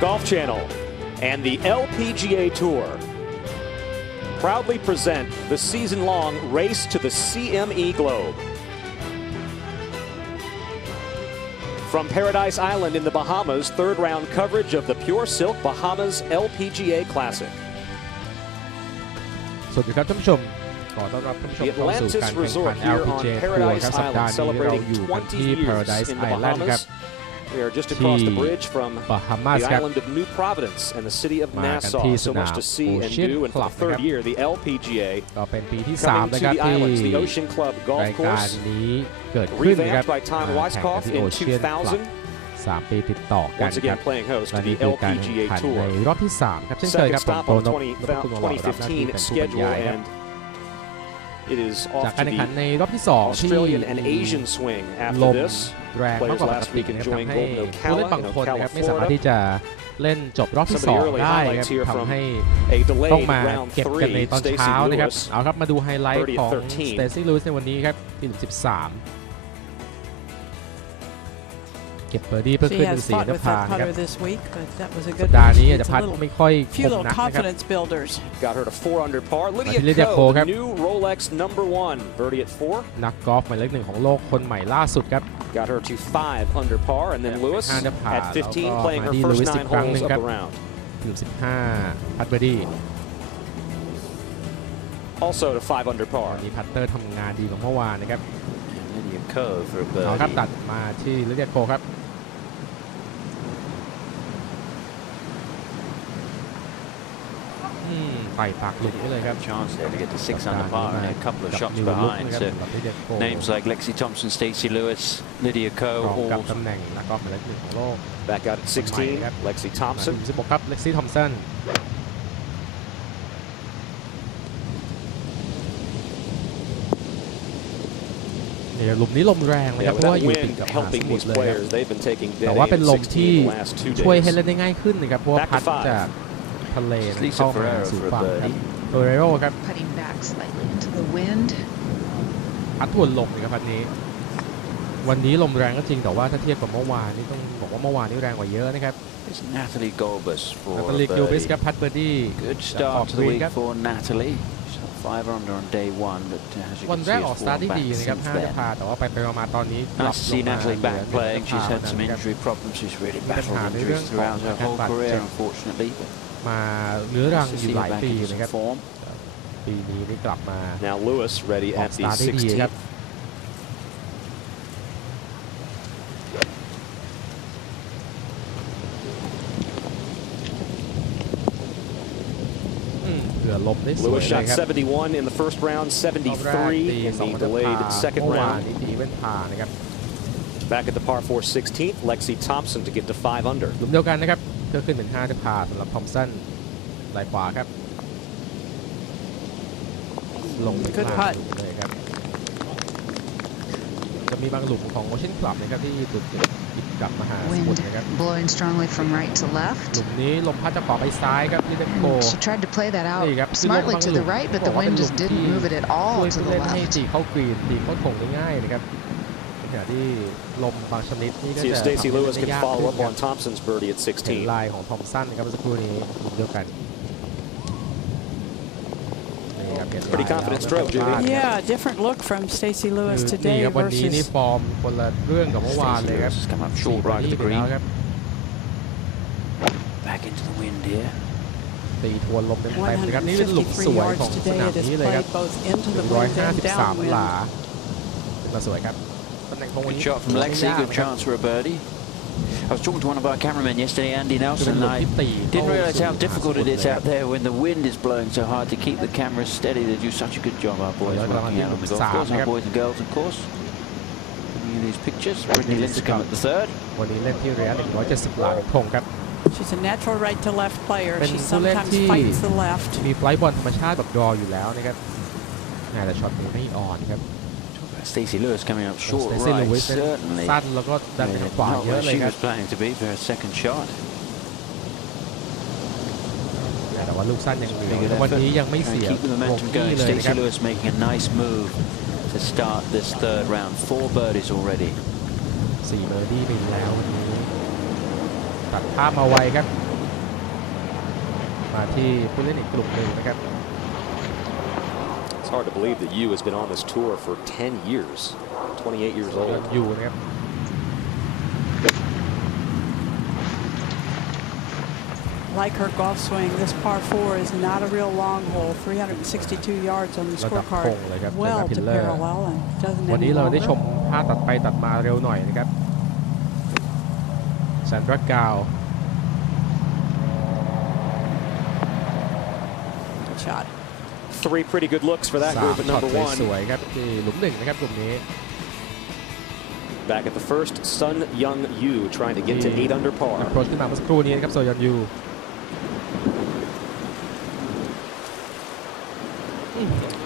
Golf Channel and the LPGA Tour proudly present the season-long race to the CME Globe. From Paradise Island in the Bahamas, third-round coverage of the Pure Silk Bahamas LPGA Classic. สวัสดีครับท่านผู้ชมขอต้อนรับท่านผู้ชมเข้าสู่การแข่งขัน LPGA Tour ครับสัปดาห์นี้เราอยู่กันที่ Paradise Island ครับ We are just across the bridge from the island of New Providence and the city of Nassau. So much to see and do, and for the third year, the LPGA ก็เป็นปีที่ coming 3 นะ to ครับ the ที่ islands, the Ocean Club รา Golf ยการ Course, นี้เกิดขึ้นนะครับ revamped by Tom แข่งกัน Weisskopf ที่ in Ocean Club 2000. 3 ปีติดต่อกัน Once ครั again บ playing host และ to นี่ the คือการ LPGA แข่งขัน Tour. ในรอบที่ 3 ครับเช่นเคย Second ครับผม stop โต on น the พคุณวรรับหน้าที่เป็นผู้บรร 2015 ยายค schedule, รับ and it is จาก off การ to แข่งขัน the ในรอบที่ 2 ที่ Australian and Asian swing ล after ม this. แรงมาก Players กว่าปก last ติ week นะครับ enjoying ทำให้ Golden ผู้เล่นบางคนนะครับไม่สามารถที่จะเล่นจบรอบที่ Some of the 2 early ได้ครับ highlights here ทำ from ให้ a ต้อง delayed มา round เก็บกันใน 3. ตอนเช้า Stacey นะครับ Lewis เอาครับมาดูไฮไลท์ birdie ของ at 13. สเตซี่ลูอิสในวันนี้ครับที่ 13 เก็บเบอร์ดี้เพื่อขึ้นเป็น4 อันดับผ่านครับสัปดาห์นี้อาจจะพัดไม่ค่อยคมนักนะครับ Got her to 4 under par. Lydia Lydia Ko Ko, ครับ the new Rolex number 1, birdie at 4. นักกอล์ฟหมายเลข 1 ของโลกคนใหม่ล่าสุดครับ Got her to 5 under par, and then Lewis 5 อันดับผ่าน at 15 playing her แล้วก็ first Lewis อี 9 กครั้งหนึ่ holes ง of ครับ the round. ทีม15 พัดเบอร์ดี้ Also to 5 under ต par. อนนี้พัตเตอร์ทำงานดีกว่าเมื่อวานนะครับ Lydia Ko for a เอาครับ birdie. ตัดมาที่ลิเดียโคครับไต่ปากหลุดไปเลยครับ Chance there to get to 6 under par and a couple of shots นิวลุก behind. นะครับ So สำหรับลิเดียโค names like Lexi Thompson, Stacey Lewis, Lydia พร้อ Ko มกับ all ตำแหน่งนักกอล์ฟหมายเลข 1 ของโลก Back out at 16, Lexi ที Thompson. ม16ครับเล็กซี่ทอมสันเนี่ยหลุมนี้ลมแรงนะครับ Yeah, เพราะว่า with อยู่ that ติด wind กับมหาส helping มุท these รเลยครับ players, they've been taking แต่ dead ว่า aim เป็น at ลมที่ 16 the last 2 ช่วยให้ days. เล่นได้ง่ายขึ้นนะครับเพราะว่า Back to พัด five. จากทะเล Lisa เข้ามา Ferrero สู่ for a ฝั่งครับ birdie. โดเรโรครับ Putting back slightly into the wind. พัดทวนลมนะครับพัดนี้วันนี้ลมแรงก็จริงแต่ว่าถ้าเทียบกับเมื่อวานนี่ต้องบอกว่าเมื่อวานนี่แรงกว่าเยอะนะครับ It's Natalie Golbus นา for ตาลี a กิลบิส birdie. ครับพัดเบอร์ดี้ Good จากออก start to ก the รีน week ครับ for Natalie. She's 5 under on day 1, but as you วัน can แร see, กออก has สตาร์ท fallen ได้ back ดีนะครับ since 5 อันดับ then. ผ่านแต่ว่าไปมาตอนนี้ Nice to see Natalie back playing. She's had some นะครับ injury problems. She's really มีปัญ battled หาในเรื่อง injuries ของ throughout her การ whole บาด career, เจ็บ unfortunately. มาเรื้อรัง Nice to อยู่ see ห her ลาย back ปี into นะค some รับ form. ปีนี้ได้กลับมา Now Lewis ready ออก at ส the ตาร์ทได้ดีครับ 16th. เกือลมได้สวย Lewis เลย shot ครับ 71 in the first round, รอบแรกตี 73 in 2 the อันดับ delayed ผ่าน second เมื่อวาน round. นี้ตีเว้นผ่านนะครับ Back at the par 4 16th, Lexi Thompson to get to 5 under. หลุมเดียวกันนะครับก็ขึ้นเป็น5 อันดับผ่านสำหรับทอมสันไหลขวาครับลงไปกลางหลุมเลยครับจะมีบางหลุมของโอเชียนคลับนะครับที่ถูกหยิบกลับมาหาสมุท Wind รนะครับ blowing strongly from right to หลุ left. มนี้ลมพัดจากขวาไปซ้ายครับลิเดโก She tried to play that out นี่ครับ smartly to the right, but the wind just didn't move it at ช่ all วย to ผู้ the เล่นให้ left. ตีเข้ากรีนตีเข้าถงได้ง่ายนะครับในขณะที่ลมบางชนิดนี่ก็ See จะ if ทำ Stacey ให้ Lewis ได้ can ยาก follow ขึ้น up ครั on บ Thompson's birdie at เห็น 16. ลายของทอมสันนะครับเมื่อสักครู่นี้หลุมเดียวกันนี่ครับเห็นลาย Pretty confident stroke, Julie. Yeah, different look from Stacey คือ Lewis นี่ today ครับวันนี้นี่ versus ฟอร์มคนละเรื่องกับเมื่อวานเลยครับ Stacey Lewis has come up short right of the 4 green. แล้วครับ Back into the wind here. ตีทวนลมเต็มๆเลยครับนี่เป็นหลุมส 153 วยของ yards สนาม today. It นี้ has เลยครับ played both into the wind and 153 หลา downwind. เป็นมาสวยครับตำแหน่งของวัน Good นี้ shot from ไม่ Lexi. ยาก Good นะครับ chance for a birdie. I was talking to one of our cameramen yesterday, Andy คือเป็น Nelson, หลุ and ม I ที่ตี didn't realize เข้า how สู่ difficult it is out there when the wind is blowing so hard to keep the cameras steady. They do such a good job, our boys, Well, working out on the golf course, our boys and girls, of course. Looking at these pictures, Brittany Lincecum at the third. วันนี้เล่นที่ระยะ170 หลาธงครับ She's a natural right to left player. Ben She Bullet sometimesที่ fights the left. มีไฟล์บอลธรรมชาติแบบรออยู่แล้วนะครับแต่ช็อตนี้ไม่อ่อนครับ Stacey Lewis coming up short สเตซี่ right, ลูวิส certainly. สั้นแล้วก็ดันไปทางขวา Not เยอะ where เลย she ครับ was planning to be for her second shot. แต่ว่าลูกสั้นยังเหลือ Big วัน effort. นี้ยังไม่เสีย Keep the วง momentum ที่ going. เลยนะค Stacey รับ Lewis making a nice move to start this third round. 4 birdies already. 4 เบอร์ดี้ไปแล้ววันนี้ตัดภาพมาไวครับ มาที่ผู้เล่นอีกกลุ่มหนึ่งนะครับ It's hard to believe that Yu has been on this tour for 10 years, 28 years old. อยู่นะครับ Like her golf swing, this par 4 is not a real long hole. 362 yards on the ระดับ scorecard. คงเลยครับ Well พิ to ลเลอร์ parallel and doesn't วัน any นี้เราได้ช longer. มภาพตัดไปตัดมาเร็วหน่อยนะครับแซนดรากาว Good shot. 3 pretty good looks for that 3 group at ช็อต number ส 1. วยๆครับที่หลุมหนึ่งนะครับกลุ่มนี้ Back at the first, Sun Young Yu trying to get to 8 under อั par. พโรชขึ้นมาเมื่อสักครู่นี้นะครับโซยอนยู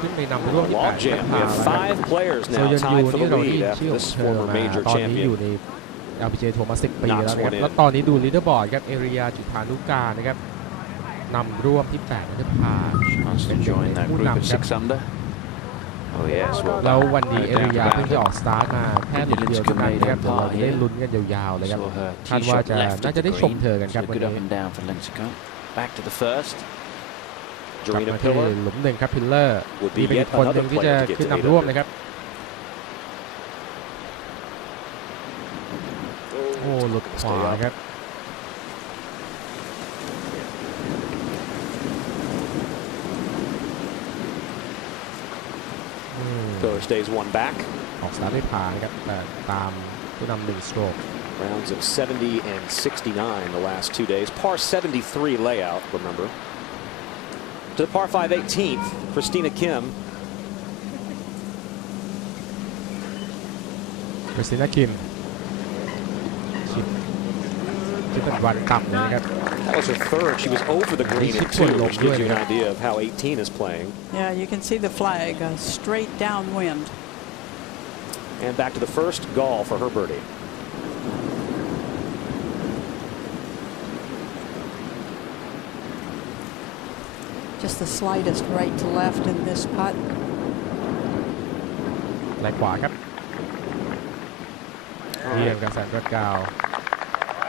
ขึ้นไปนำไปร่วมที่ Log 8 jam. We have 5 players โซ now ยอนยู tied for นี่ the เราได้ lead ยิน after ชื่อของ this เธอ former มา major ตอนนี้อยู่ champion. ใน LPGA ทัวร์มา10 ปีแล้วนะครับ Knocks one in. แล้วตอนนี้ดูลีดเดอร์บอร์ดครับเอริยาจุฑานุกานะครับนำร่วมที่8อันดับพา Chance เป็น to หนึ่ง join ใน that ผู้ group at นำครับ 6 under. Oh yes, well แล้ว done. วันนี้ No เอริ doubt ยา about เพิ่งจะ it. ออกสตาร์ทมาแค่หลุมเดียวเท่านั้นนะครับเดี๋ยวเราจะได้ลุ้นกันยาวๆเลยครับ Saw her คาดว่า tee จะ shot left น่า of จะ the ได้ชม green. เธอกันครับ So วัน good up นี้ and down for Lincecum. Back to the first. กลับ Jarena มาที่ Pillar หลุมหนึ่งครับพิลเลอร์ would นี่ be เป็นอี yet กคนหนึ่ง another ที่จะ player to get ขึ้น to 8 นำร่วม under. นะครับโอ้หลุดขวาครับ Pillar stays 1 back. ออกสตาร์ทได้ผ่านครับแต่ตามผู้นำ1สโตรก Rounds of 70 and 69 the last 2 days. Par 73 layout, remember. To the par 5 18th, Christina Kim. คริสติน่าคิมชิปเป็นวันต่ำเลยนะครับ That was her third. She was over the green in 2, which gives you an idea of how 18 is playing. Yeah, you can see the flag, straight downwind. And back to the first, Gall for her birdie. Just the slightest right to left in this putt. ไหลขวาครับเยี่ยมกับแซนดรากาว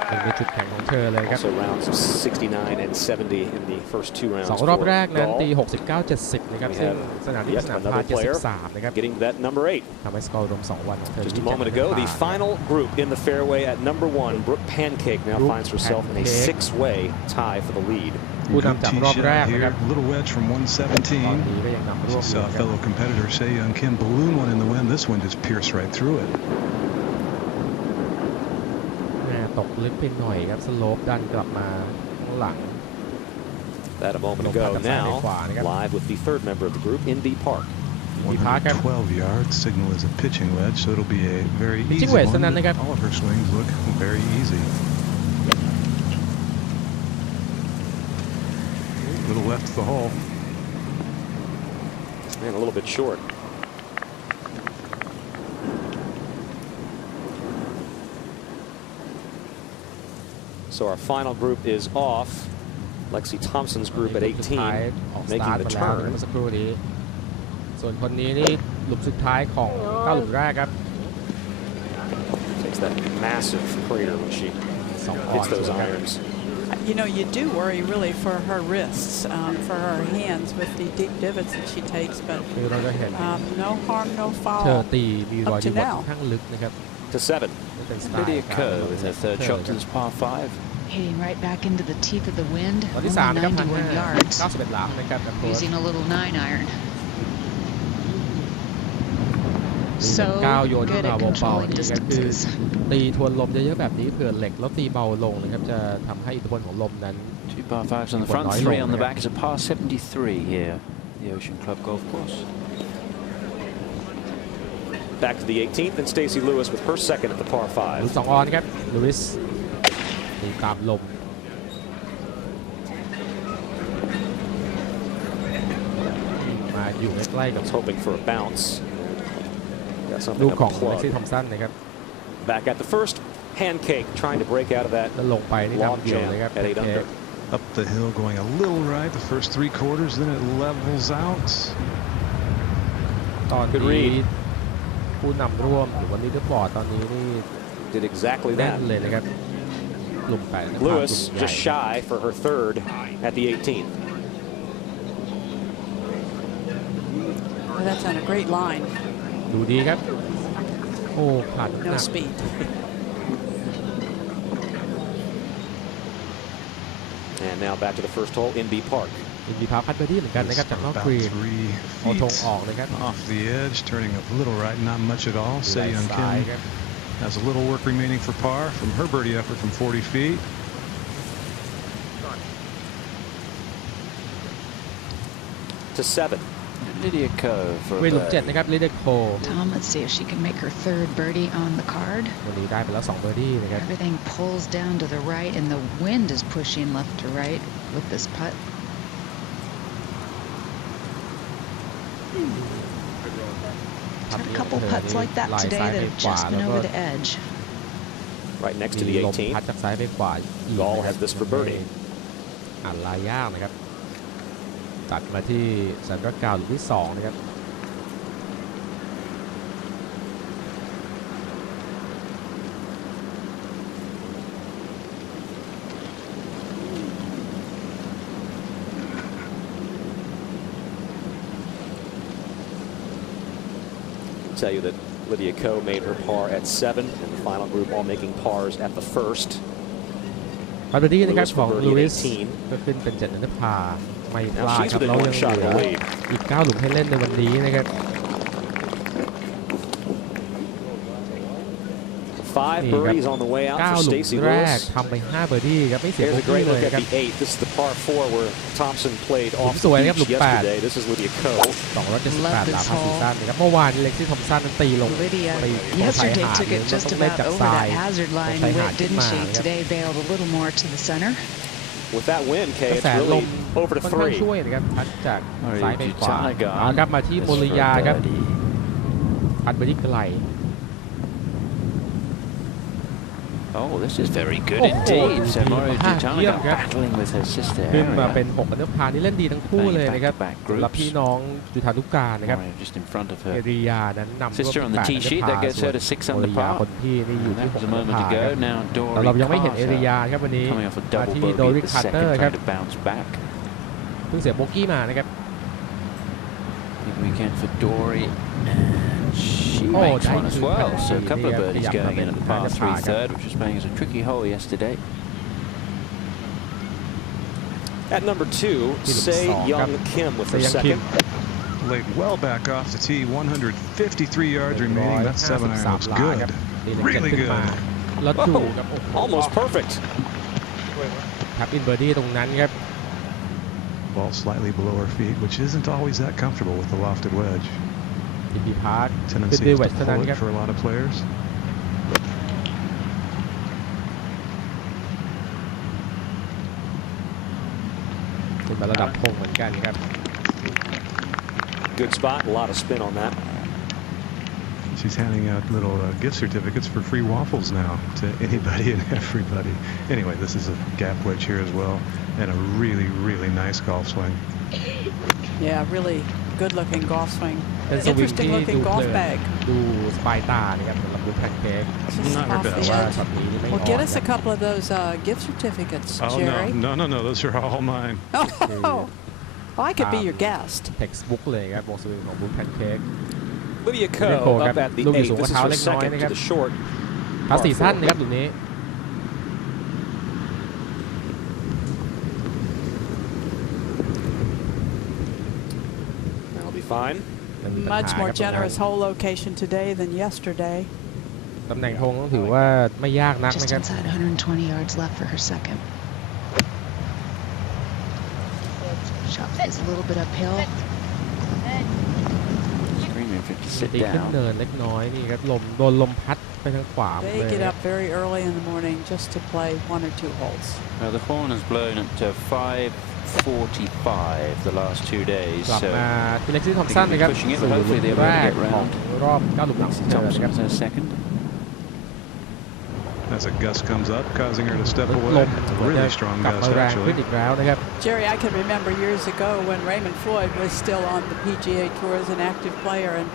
เป็นจุดแข็งของเธอเลยครับ Also rounds of 69 and 70 in the first 2 rounds. 2 รอบแรกนั้น for ตี Gall. 69-70 นะครับซึ่งสนามที่สนามพา 73 นะครับ Getting that number 8. ทำให้สกอร์รวม2 วันของเธอ Just a moment ago, the final group in the fairway at number 1, Brooke Pancake now Brooke finds herself in a Pancake. 6-way tie for the lead. ผู้นำจากรอบแรกนะครับ Little wedge from ตอน 117. นี้ก็ยังนำร่วม She อยู่ saw ครับ fellow competitor Sei Young Kim balloon one in the wind. This one just pierced right through it. ตกลึกไปหน่อยครับสโลปดันกลับมาข้างหลัง That a moment ago. Now, live with the third member of the group in B Park. 112 yards. Signal is a pitching wedge, so it'll be a very easy Pitching wedge one. เท่านั้นนะครับ All of her swings look very easy. Little left of the hole. And a little bit short. So our final group is off. Lexi Thompson's group at สุดท้าย 18, ออกสตาร์ making ท the มาแล้วเมื่ turn. อสักครู่นี้ส่วนคนนี้นี่หลุมสุดท้ายของ9หลุมแรกครับ Takes that massive crater when she 2 hits those irons. You know, you do worry really for her wrists, for her hands with the deep divots that she takes, but คือเราจะเห็น no harm, no เธอ foul. ตีมีรอยดีบอลค่อนข้างลึกนะครับ To 7. นี่เป็นสไตล์ Lydia การ Kerr with her third shot to this par 5. Hitting right back into the teeth of the wind. ตอน Only ที่3นะครับ 91 yards. 91 หลานะครับกับโค้ช Using a little 9 iron. So 9โยนขึ้ good นมา at เบา controlling ๆนี่ก็คือ distances. ตีทวนลมเยอะๆแบบนี้เผื่อเหล็กแล้วตีเบาลงนะครับจะทำให้อิทธิพลของลมนั้น 2 par 5s on the front, 3 on the back. It's a par 73 here, the Ocean Club Golf Course. Back to the 18th, and Stacey Lewis with her second at the par หลุม 5. 2 ออนครับลุยส์ตีตามลมมาอยู่ใกล้ๆกับ Was hoping for a bounce. Got ลู something ก up ของ a เล็กซี่ plug. ทอมสันนะครับ Back at the first, Pancake trying to break out of that แล้วลงไปนี่ log นำเดียว jam เลยครับ at 8 under. Up the hill, going a little right the first 3 quarters, then it levels out. ตอน Good นี้ read. ผู้นำร่วมหรือว่าลีดเดอร์บอร์ดตอนนี้นี่ Did exactly แน่น that. เลยนะครับ หลุม8 Lewis just shy for her third at the 18th. Well, that's on a great line. ดูดีครับโอ้ขาดน้ำห No นัก speed. And now back to the first hole, Inbee Park. อินดีพาพัดเบอร์ดี้เหมือนกันนะครับจากนอก About กรีน 3 เอาธง feet ออกเลยครับ off the edge, turning a little right, not much at all. ไหล Se Young ซ้าย Kim ครับ has a little work remaining for par from her birdie effort from 40 feet. To 7. Lydia Ko for เว a หลุม 7 birdie. นะครับลิเดโค Tom, let's see if she can make her third birdie on the card. วันนี้ได้ไปแล้ว2เบอร์ดี้นะครับ Everything pulls down to the right, and the wind is pushing left to right with this putt. Had a couple putts like that today that have just been over the edge. Right next to มี the ลมพัด 18th. จากซ้ายไปขวาอีก Gall นะครับ has this for birdie. อ่านลายยากนะครับตัดมาที่สันรักกาวหลุมที่ 2 นะครับTell you that Lydia Ko made her par at 7, and the final group all making pars at the first. พัดเบอร์ดี้นะครับ Lewis ของ for birdie ลู at อิส 18. ก็ขึ้นเป็น7 อันดับพาไม่พ Now ลาด she's ครับ within เรา one ยัง shot เห of ลื the อ lead. อีก 9 หลุมให้เล่นในวันนี้นะครับ 5 birdies on the way out 9 for หลุม Stacey แรก Lewis. ทำไป5เบอร์ดี้ครับไม่เสีย Here's โบ a กี้ great เลย look นะ at ครับ the 8th. This is the par 4 where Thompson played off สวย the นะครับหลุ beach ม 8 yesterday. This is Lydia Ko. 278 หลาพันซีซั่นนะครับเมื่อวานเล็กซี่ทอมสันนั้นตีลง Lydia ไปตรงชาย yesterday หาด took เลย it มัน just ต้องเล่น about จาก over ทราย that hazard ตรง line ชายหาด went, ขึ้น didn't มา she? นะครับ Today bailed a little more to the center. With that win, ก Kay, ระ it's แสล really ม over to ค่อนข้าง 3. ช่วยนะครับพัดจากซ้ายไปขวา Jutanugarn เอาครับมาที่ is โมริ for a ยาครับ birdie. พัดไปที่ไกล Oh, this is very good Oh, indeed. So oh, Mario yeah, Jutanugarn yeah. battling with her sister ขึ้นมาเป็น Ariel. 6 อันดับพานี่เล่นดีทั้งคู่เลยนะครับ Back-to-back สำหรับ groups. พี่น้องจุฑานุการนะครับ Mario just in front of เอ her ริยานั้นนำ sister on the 8 tee sheet. That gets her to 6 โม under ริยา par. คนพี่นี่อยู่ And ที่ that was 6 a อันดับ moment พา ago. ครับ Now แต่เรา Dory ยังไม่เห็นเอริยา Carter ครับวันนี้ coming off a มา double ที่ bogey โดริ at the คาร์เตอ second, ร์ครับ trying to bounce back. เพิ่งเสียโบกี้มานะครับ Big weekend for Dory. And she Oh, makes one thank as you. well. So a couple of Yeah, birdies yeah, going in at the par yeah. 3 third, which was playing as a tricky hole yesterday. At number 2, Se Young Kim with her Se Young second. Kim. Laid well back off the tee, 153 yards remaining. That 7 iron was 53 good. ครับนี่เล็ก Really ขึ้นมา good. แล้วดูครับโอ้โห Almost perfect. ครับอินเบอร์ดี้ตรงนั้นครับ Ball slightly below her feet, which isn't always that comfortable with the lofted wedge. อินดีพาร์คขึ้น Tendency ด้วย is เว to ทเท่านั้น pull ค it รับ for a lot of players. เป็นระดับพงเหมือนกันครับ Good spot. A lot of spin on that. She's handing out little gift certificates for free waffles now to anybody and everybody. Anyway, this is a gap wedge here as well, and a really, really nice golf swing. Yeah, really good-looking golf swing. เป็นสวิงที่ Interesting ดู looking เพ golf ลิน bag. ดูสบายตานะครับสำหรับดูแพนเค้ก Just Not her off best. the แต่ว่า edge. ช็อตนี้ไม่ Well, อ get อก us ครั a บ couple of those gift certificates, Oh, Jerry. no. Those are all mine. Oh, well, I could be your guest. เท็กซ์บุ๊กเลยครับวงสวิงของบูธแพนเค้ก Lydia Lydia Ko Ko ครั up บ at the ลูกอยู่ 8th. สูงกว่า This is เท้า her เล็กน้อย second นะ to ครับ the short. พาสีสั้นนะครับหลุมนี้ That'll be fine. ไม่มีปัญหา Much ค more รับตรงนั้น generous hole location today than yesterday. ตำแหน่งธงต้องถือว่าไม่ยากนัก Just นะครับ inside 120 yards left for her second. Shot is a little bit uphill. Screaming for it to sit ตีขึ้น down. เนินเล็กน้อยนี่ครับลมโดนลมพัดไปทางขวาหมด They เลย get ครั up บ very early in the morning just to play 1 or 2 holes. The horn has blown at 5:45 the last 2 days. กลับ So มาที่เล็กซี่ทอมสันนะครับ pushing it, สู่ but หลุ hopefully ม they'll แร be ก able to get ของ round. รอบ9หลุมหลังเชิญนะครับ Thompson's her second. As a gust comes up, causing her to step ล away. ม Really strong กลับ gust, มาแรง actually. ขึ้นอีกแล้วนะครับ Jerry, I can remember years ago when Raymond Floyd was still on the PGA Tour as an active player, and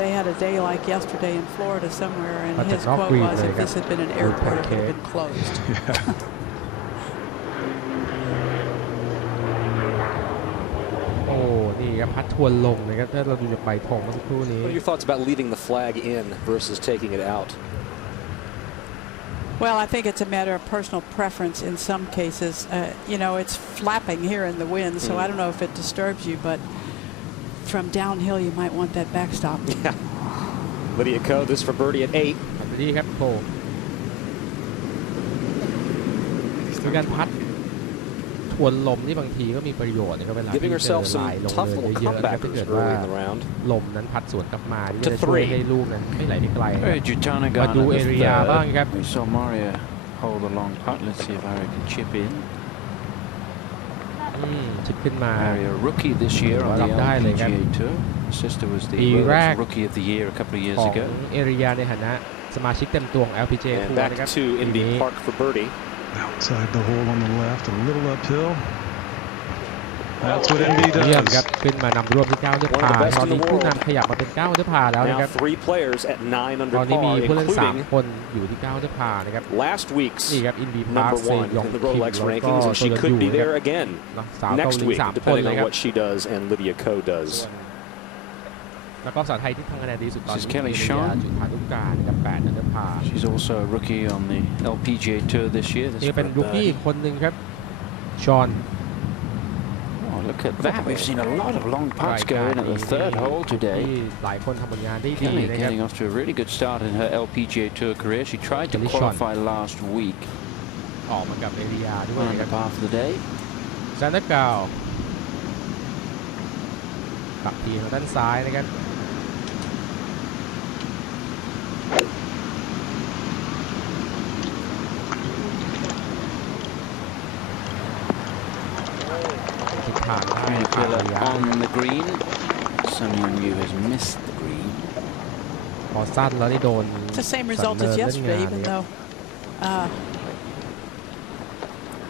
They had a day like yesterday in Florida somewhere, and But his the knock quote green was, there, if this had been an good airport, it would pancake. have been closed. โอ้นี่ครับพัดทวนลงนะครับถ้าเราดูจากใบธงเมื่อสักครู่นี้ What are your thoughts about leaving the flag in versus taking it out? Well, I think it's a matter of personal preference in some cases. You know, it's flapping here in the wind, so I don't know if it disturbs you, but from downhill, you might want that backstop. Yeah. Lydia Ko, this for birdie at 8. พัดไปดีครับโคคือการพัดทวนลมที่บางทีก็มีประโยชน์นะครับเวลาที่ Giving เจอ herself ลาย some ลง tough เลย little เยอะๆนะครับถ้าเกิด comebackers ว่า early in the round. ลมนั้นพัดสวนกลับมาที่ To จะช่วย three. ให้ลูกนั้นไม่ไหลไปไกลนะครับ Jutana มา Garner ดู the เอริยา third. บ้างครับ We saw Maria hold a long putt. Let's see if Maria can chip in. ชิดขึ้นมา Maria, rookie this year on the รับได้เลยครับ LPGA Tour. Sister was the ปีแรก Rookie of the Year a couple of years ของ ago. เอริยาในฐานะสมาชิกเต็มตัวของ LPGA And ทัวร์ back นะครับ to ปี Inby นี้ Park for birdie. Outside the hole on the left, a little uphill. That's what Inby เยี่ยม does. ครับขึ้นมานำรวมที่9ด้วย One of พา the best ตอน in the นี้ผู้ world. นำขยับมาเป็น9ด้วยพาแล้วนะ Now ครับ 3 players at 9 under ตอนนี้มี par, ผู้เล่น including 3 คนอยู่ที่9ด้วยพานะครับ last week's นี่ครับอินดีพาร์ค number เซ 1 ยอง in the คิม Rolex แล้วก็ rankings, and โซ she ล could ยู be นะค there รับ again สาวเกา next หลี week, 3 คน depending เลย on ครับ what she does and Lydia Ko does. แล้วก็สาวไทยที่ทำคะแนนดีสุดตอนนี้ This is Kelly เอริยา Shawn จุฑานุการนะครับ8อันดับพา She's also a rookie on the LPGA Tour this year. This นี่ for เป็น a รุกกี้ birdie. อีกคนหนึ่งครับชอน Oh, look at that. We've seen a lot of long putts go in at the third hole ที่ today. หลายคนทำผลงานได้ดี Kelly นะครับ getting off to a really good start in her LPGA Tour career. She tried to Kelly Shawn. qualify last week. ออกมากับเอริยาด้วย On นะค the รับ path of the day. แซนด์กาวขับทีมาด้านซ้ายนะครับทิศทางได้ Trying to ผ่าน kill ระ it ยะ on the green. Sun Young Yu has missed the green. พอสั้นแล้วนี่โดน It's the same result as yesterday, even though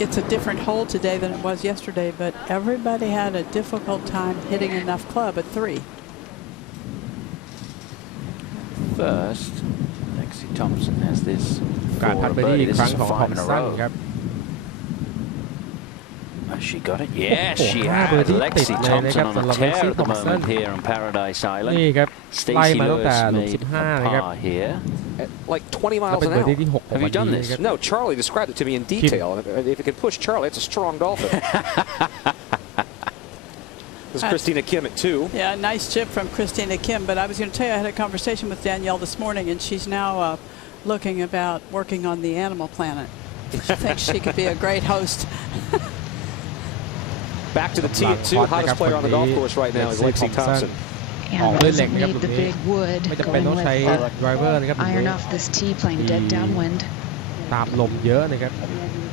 it's a different hole today than it was yesterday, but everybody had a difficult time hitting enough club at 3. First, Lexi Thompson has this การพัด for ไป a ที่ birdie. อีก This ครั้ง is ของทอ 5 ม in a สัน row. ครับ Has she got it? Yes, Oh, she ah, has. birdie Lexi tiệt Thompson này on a là tear Lexi at the Thompson. moment here on Paradise นี่ Island. ครับไล่ Stacey มาตั้งแต่ Lewis หลุม made 15 a นะครับ par here. At like 20 แล้ว miles เป็น an เบอร์ดี้ hour. ที่ 6 ของ Have วั you น done นี้ this? นะครับ No, Charlie described it to me in detail. If it can push Charlie, it's a strong dolphin. This is Christina Kim at 2. Yeah, nice chip from Christina Kim, but I was going to tell you, I had a conversation with Danielle this morning, and she's now looking about working on the Animal Planet. She thinks she could be a great host. Back to the tee at 2. Hottest player on the golf course right now is Lexi Thompson. And Oh, doesn't really? need the big wood ไม่จำเป็น going ต้อง with ใช้ the ไดรเวอร์นะครับ iron off this tee playing dead downwind. ตามลมเยอะนะครับ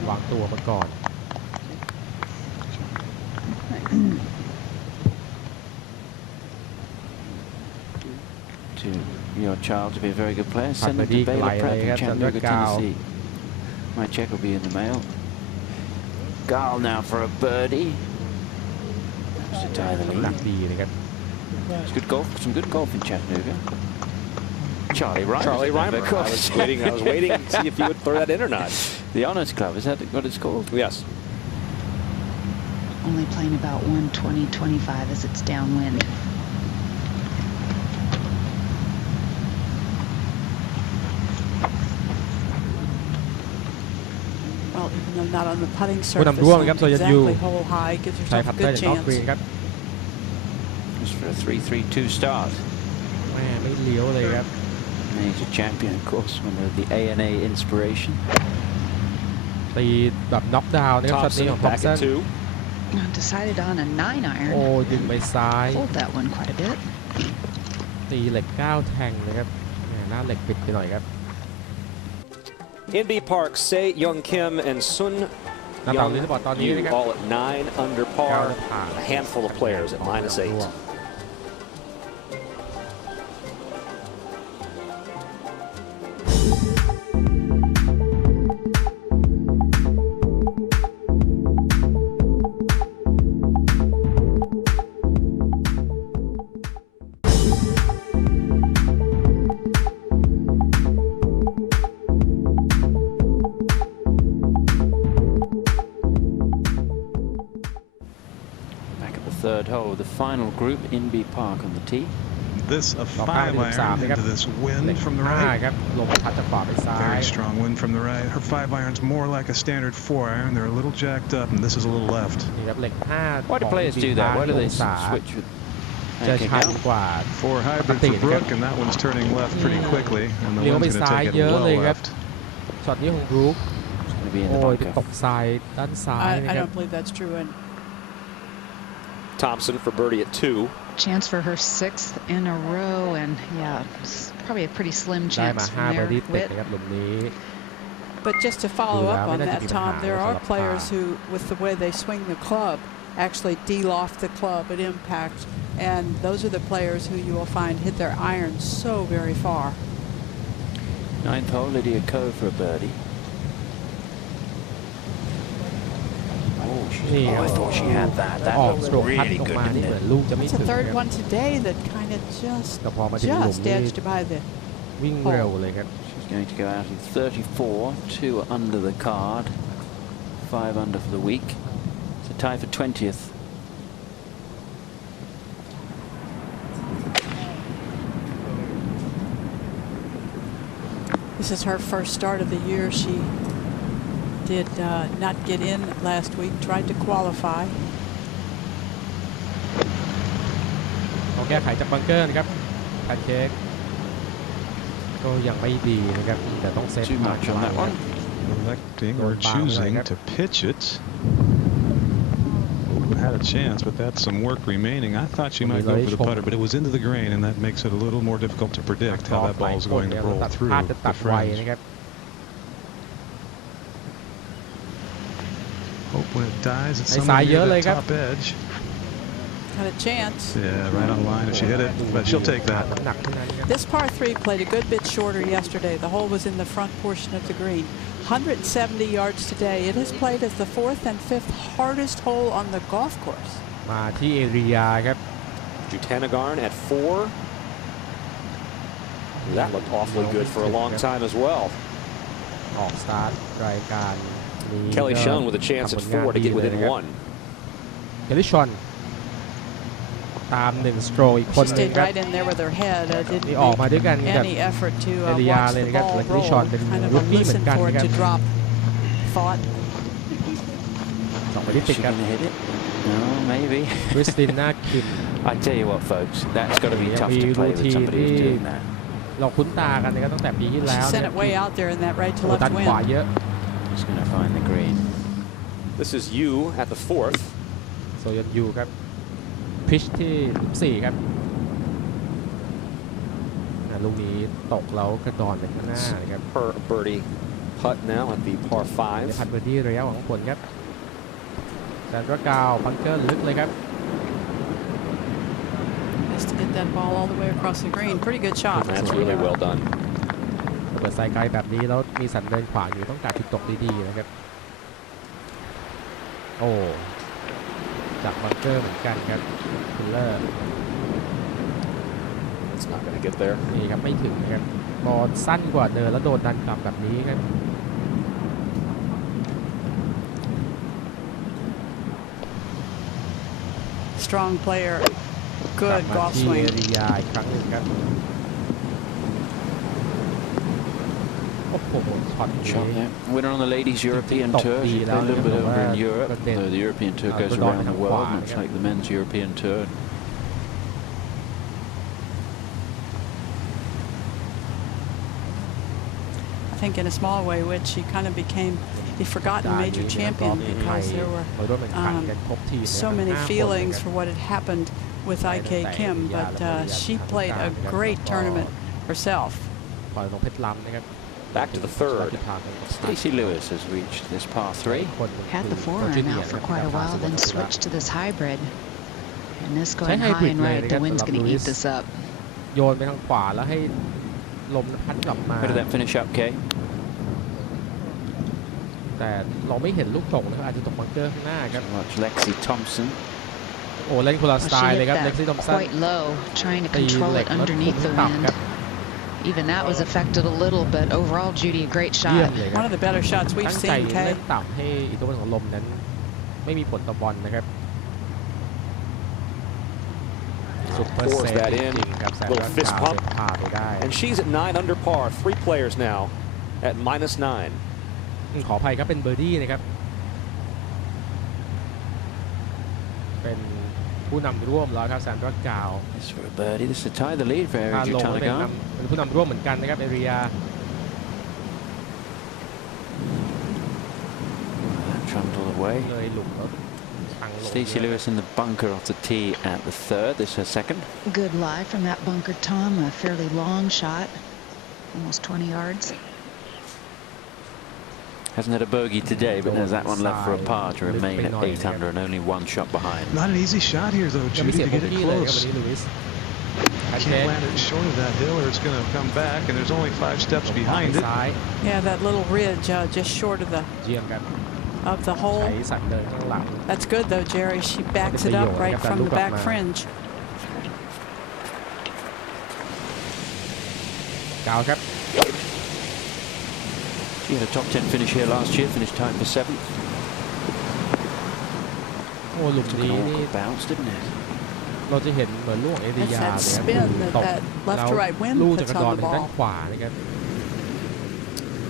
วางตัวมาก่อน To your child to be a very good player. Phạt Send them birdie to Baylor lại Prep đây inครับ Chattanooga, Cao. Tennessee. My check will be in the mail. Gall now for a birdie. That's to tie the หนัก lead. ดีนะครับ It's good golf. Some good golf in Chattanooga. Charlie Reimer. Charlie Reimer. I was waiting to see if you would throw that in or not. The Honors Club, is that what it's called? Yes. Only playing about 120-25 as it's downwind. Well, even though not on the putting ผู้ surface, นำร่วมครับ not โซยันยู exactly hole high, gives ใช้ yourself พั a ดได้ good จากนอกกรีน chance. ครับ Just for a 3-3-2 start. แม่ไม่เลี้ยวเลยครับ Major champion, of course, winner of the ANA Inspiration. ตีแบบน็อกดาวน์นะครับช็อตนี้ Thompson ของทอม back สัน at 2. Decided on a 9 โอ้ iron. ดึงไปซ้าย Pulled that one quite a bit. ตีเหล็ก 9 แทงนะครับแหม่หน้าเหล็กปิดไปหน่อยครับ Inby Park, Sei Young Kim and Sun หน้าเตาลิสบอร์ดตอนนี้ Yu นะครับ all at 9 under 9 par. ผ่าน A handful of players at -8. third hole, the final group in B Park on the tee. This a 5-iron into this wind from the right. ครับลมพัดจากขวาไปซ้าย Very strong wind from the right. Her 5-iron's more like a standard 4-iron. They're a little jacked up, and this is a little left. นี่ครับเหล็ก5 Why do players do that? Why do they switch with จะชันกว่า 4 hybrid for Brooke, and that one's turning left pretty quickly, and the wind's going to take it well left. ช็อตนี้ของบรูค Gonna be in โอ้ the ยไป bunker. ตกทรายด้านซ้ายนะ I ครับ don't believe that's true. And Thompson for birdie at 2. Chance for her 6th in a row, and yeah, it's probably a pretty slim ได้มา chance from 5 เบอ there. ร์ดี้ติด Whit. นะครับหลุมนี้ But just to follow Yeah, up I mean, on that that, could be Tom, bad. there It's are a lot players high. who, with the way they swing the club, actually de-loft the club at impact, and those are the players who you will find hit their irons so very far. 9th hole, Lydia Ko for a birdie. Oh, I thought she had that. That ออกส looked โตรกพัด really ออก good, มานี่ didn't เหมือน it? ลูกจะไม่ It's ถึ a ง third ครับ one today that kind of แต่พอมาถึงหลุม just นี้ edged by the วิ่งเร็วเลยครับ She's going to go out in 34, 2 under the card, 5 under for the week. It's a tie for 20th. This is her first start of the year. She did not get in last week, tried to qualify. ต้องแก้ไขจากบังเกอร์นะครับแพนเค้กก็ยังไม่ดีนะครับแต่ต้องเซต Too much on that one. Electing or choosing to pitch it. Had a chance, but that's some work remaining. I thought she might go for the putter, but it was into the grain, and that makes it a little more difficult to predict how that ball is going to roll through จะ the ตัดไว fringe. นะครับ Hope when it dies, it's ใน somewhere สายเย near อะเลย that ครับ top edge. Had a chance. Yeah, right on line if she hit it, but she'll take that. น้ำหนักที่นั้นครับ This par 3 played a good bit shorter yesterday. The hole was in the front portion of the green. 170 yards today. It has played as the 4th and 5th hardest hole on the golf course. มาที่เอริยาครับ Jutanagarn at 4. That looked awfully good for a long time as well. ออกสตาร์ทรายการนี้ Kelly Shone with a chance at 4 to get within 1. เคลลี่ชอนตาม1สโตรกอีกคน She นึง stayed ครับ right in there with her head. นี่ออกมาด้วยกัน Didn't กับ make any effort to เอริยา watch เลย the นะครับ ball และเคลลี่ชอน roll. เป็น Kind of รู a กี้เหมือน listen กัน for นะ it ครับ to drop. Thought. สองไปที่ติด She กัน gonna hit it? No, maybe. คริสติน่าคิม I tell you what, folks, that's got to be tough toมี play รู with ทีน somebody ที่ who's doing that. เราคุ้นตากันนะครับตั้งแต่ปีที่ She แล้ว sent it way out there in that right to โอ้ left ด้านขวา wind. เยอะ Just going to find the green. This is you at the 4th. โซยันยูครับพิชที่หลุม4ครับลูกนี้ตกแล้วกระดอนไปข้างหน้านะครับ Her birdie putt now at the par ใน 5. พันเบอร์ดี้ระยะหวังผลครับแซนดรากาวบังเกอร์ลึกเลยครับ Has to get that ball all the way across the green. Pretty good shot. That's really well done. เปิดสายไกลแบบนี้แล้วมีสันเดินขวางอยู่ต้องการจุดตกดีๆนะครับโอ้จากบังเกอร์เหมือนกันครับคุณเลอร์ It's not going to get there. นี่ครับไม่ถึงครับบอลสั้นกว่าเดินแล้วโดนดันกลับแบบนี้ครับ Strong player. กลับ Good มา golf ที่ swing. เอริยาอีกครั้งหนึ่งครับโอ้โหช็อต Shot นี้ there. Winner on the Ladies European Top Tour. She lead played a little bit out, over in yeah. Europe. But then, The European Tour goes good on around the the world, quad, much yeah. like the Men's European Tour. I think in a small way, which she kind of became a forgotten major champion because there were มาร่วมแข่งขันกันครบทีม so many 5 feelings คน for what had happened with IK Kim, but she played a great tournament herself. ปล่อยลงเพชรล้ำนะครับ Back to the 3rd. Stacey Lewis has reached this par 3. Had the 4-iron out for quite a while, then switched to this hybrid. And this going high and right, the wind's going to eat this up. โยนไปทางขวาแล้วให้ลมพัดกลับมา How did that finish up, Kay? แต่เราไม่เห็นลูกตกนะครับอาจจะตกบังเกอร์ข้างหน้าครับ Watch Lexi Thompson. โอ้เล่นคนละ Well, สไต she ล์เลย hit ครับเล็ก that ซี่ทอมสัน quite low, trying to ตี control เหล็ it กแล้ว underneath the ต่ำครับ wind. Even that was affected a little, but overall, Judy, a great เยี่ย shot. มเลยครั One บ of the better shots we've ตั้งใจ seen, เล่ Kay. นต่ำให้อิทธิพลของลมนั้นไม่มีผลต่อบอลนะครับ pours that in. จริงๆครับแซนด Little รา fist กาว pump. พาไปได้ And she's at 9 under par. 3 players now at -9. ขออภัยครับเป็นเบอร์ดี้นะครับเป็นผู้นำร่วมแล้วครับแซนดรากาว This for a birdie. This to tie the lead for ถ้า Eric ลงเป็น Jutanagar. ผู้นำร่วมเหมือนกันนะครับเอเรีย Trundle away. เลยหลุมแล้วทางลง Stacey Lewis in the bunker off the tee at the third. This her second. Good lie from that bunker, Tom. A fairly long shot, almost 20 yards. Hasn't had a bogey today, but there's that one left for a par to remain at 8 under and only 1 shot behind. Not an easy shot here, though, ยังไม่ Judy, เสีย to โบ get it กี้เลยครับวัน close. นี้ลูอิส Can't land it short of that hill or it's going to come back, and there's only 5 steps behind it. ซ้าย Yeah, that little ridge just short of the เยี่ยมครับ hole. ใช้สันเดินข้างหลัง That's good though, Jerry. She backs it up right from the back fringe. กาวครับ She had a top 10 finish here last year, finished tied for 7th. โอ้หลุม Took นี้ an นี่ awkward bounce, didn't it? เราจะเห็นเหมือนลูกเอเดีย That's that เลยครับ spin that ตก that left to right wind ลูกจะ puts กระดอน on ไป the ด้าน ball. ขวานะครับ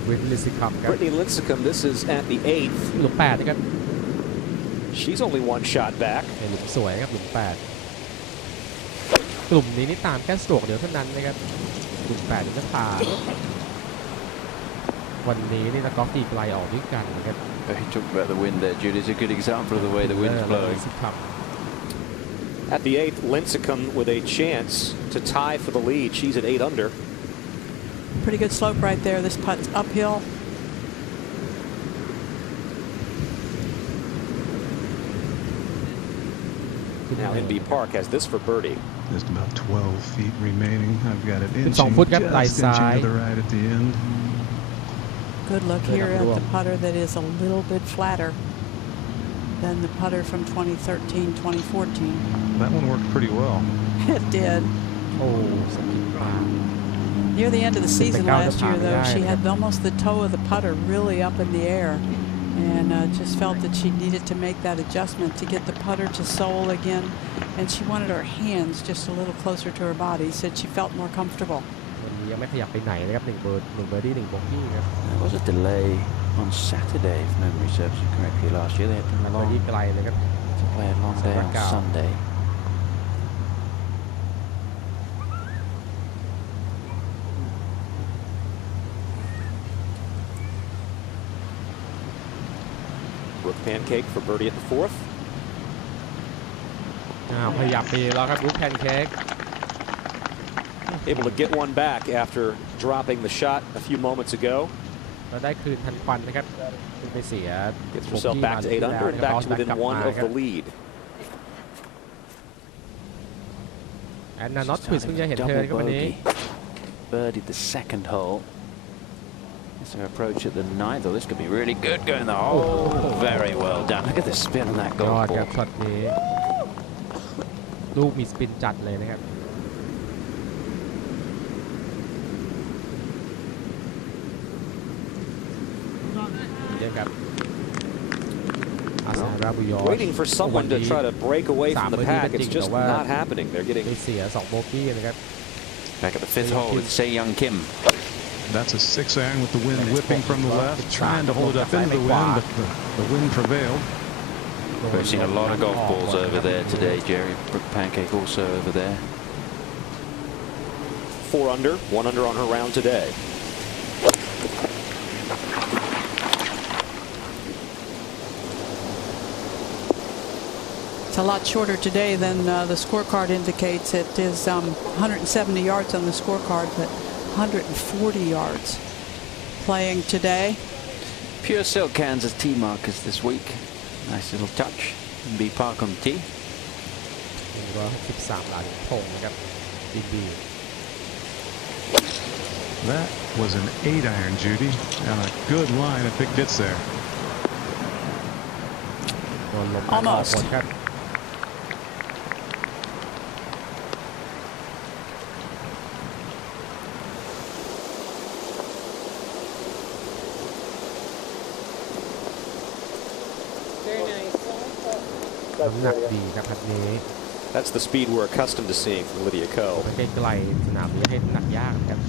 วินลิซิคัมครับ Brittany Lincecum, this is at the 8th. หลุม8นะครับ She's only 1 shot back. หลุมสวยครับหลุม8กลุ่มนี้นี่ตามแค่สโตรกเดียวเท่านั้นนะครับหลุม8ถึงจะผ่านวันนี้นี่นักกอล์ฟตีไกลออกด้วยกันนะครับ You talked about the wind there, Judy. It's a good example of the way the wind's blowing. ลิซิคัม At the 8th, Lincecum with a chance to tie for the lead. She's at 8 under. Pretty good slope right there. This putt's uphill. Now Inbee Park has this for birdie. Just about 12 feet remaining. I've got it 12 inching, ฟุตครับ just ไหล่ซ้าย inching to the right at the end. Good look Good here up at the the putter that is a little bit flatter than the putter from 2013, 2014. That one worked pretty well. It did. โอ้สกิปมา Near the end of the season It's a last year, though, she yeah. had almost the toe of the putter really up in the air, and just felt that she needed to make that adjustment to get the putter to sole again, and she wanted her hands just a little closer to her body. Said she felt more comfortable. วันนี้ยังไม่ขยับไปไหนนะครับ1 เบอร์ดี้1 โบกี้ครับ There was a delay on Saturday, if memory serves me correctly, last year. They had เบอร์ดี้ไกลเลยครับ to play a long day on Blackout. Sunday. Brooke Pancake for birdie at the 4th. ขยับไปแล้วครับรูปแพนเค้ก Able to get one back after dropping the shot a few moments ago. เราได้คืนทันควันนะครับไปเสีย Gets herself back to 8 under and back to within 1 of the lead. แอนนาน็อตทวิสเพิ่งจะเห็นเธอครับวันนี้ Birdied the second hole. It's her approach at the 9th. Oh, this could be really good going the hole. Very well done. Look at the spin on that ยอ golf ดครับ ball. ช็อตนี้ลูกมีสปินจัดเลยนะครับเยี่ยมครับอาซาราบุยอ Waiting for someone to try to break away from the pack. It's just not happening. They're ไป getting เสีย2 โบกี้นะครับ Back at the 5th hole with Se-Young Kim. That's a 6-iron with the wind whipping from the left, trying to hold it up into the wind, but the wind prevailed. We've seen a lot of golf balls over there today, Jerry. Brooke Pancake also over there. 4 under, 1 under on her round today. It's a lot shorter today than the scorecard indicates. It is 170 yards on the scorecard, but 140 yards playing today. Pure Silk Kansas tee markers this week. Nice little touch. B Park on the tee. 113 หลาเหรียญทองนะครับดี That was an 8-iron, Judy, and a good line if it gets there. โดนลมพัดออกหมดครับ น้ำหนักดีครับพัดนี้ That's the speed we're accustomed to seeing from Lydia Ko. ใกล้ๆสนามนี้ให้หนักยากครับ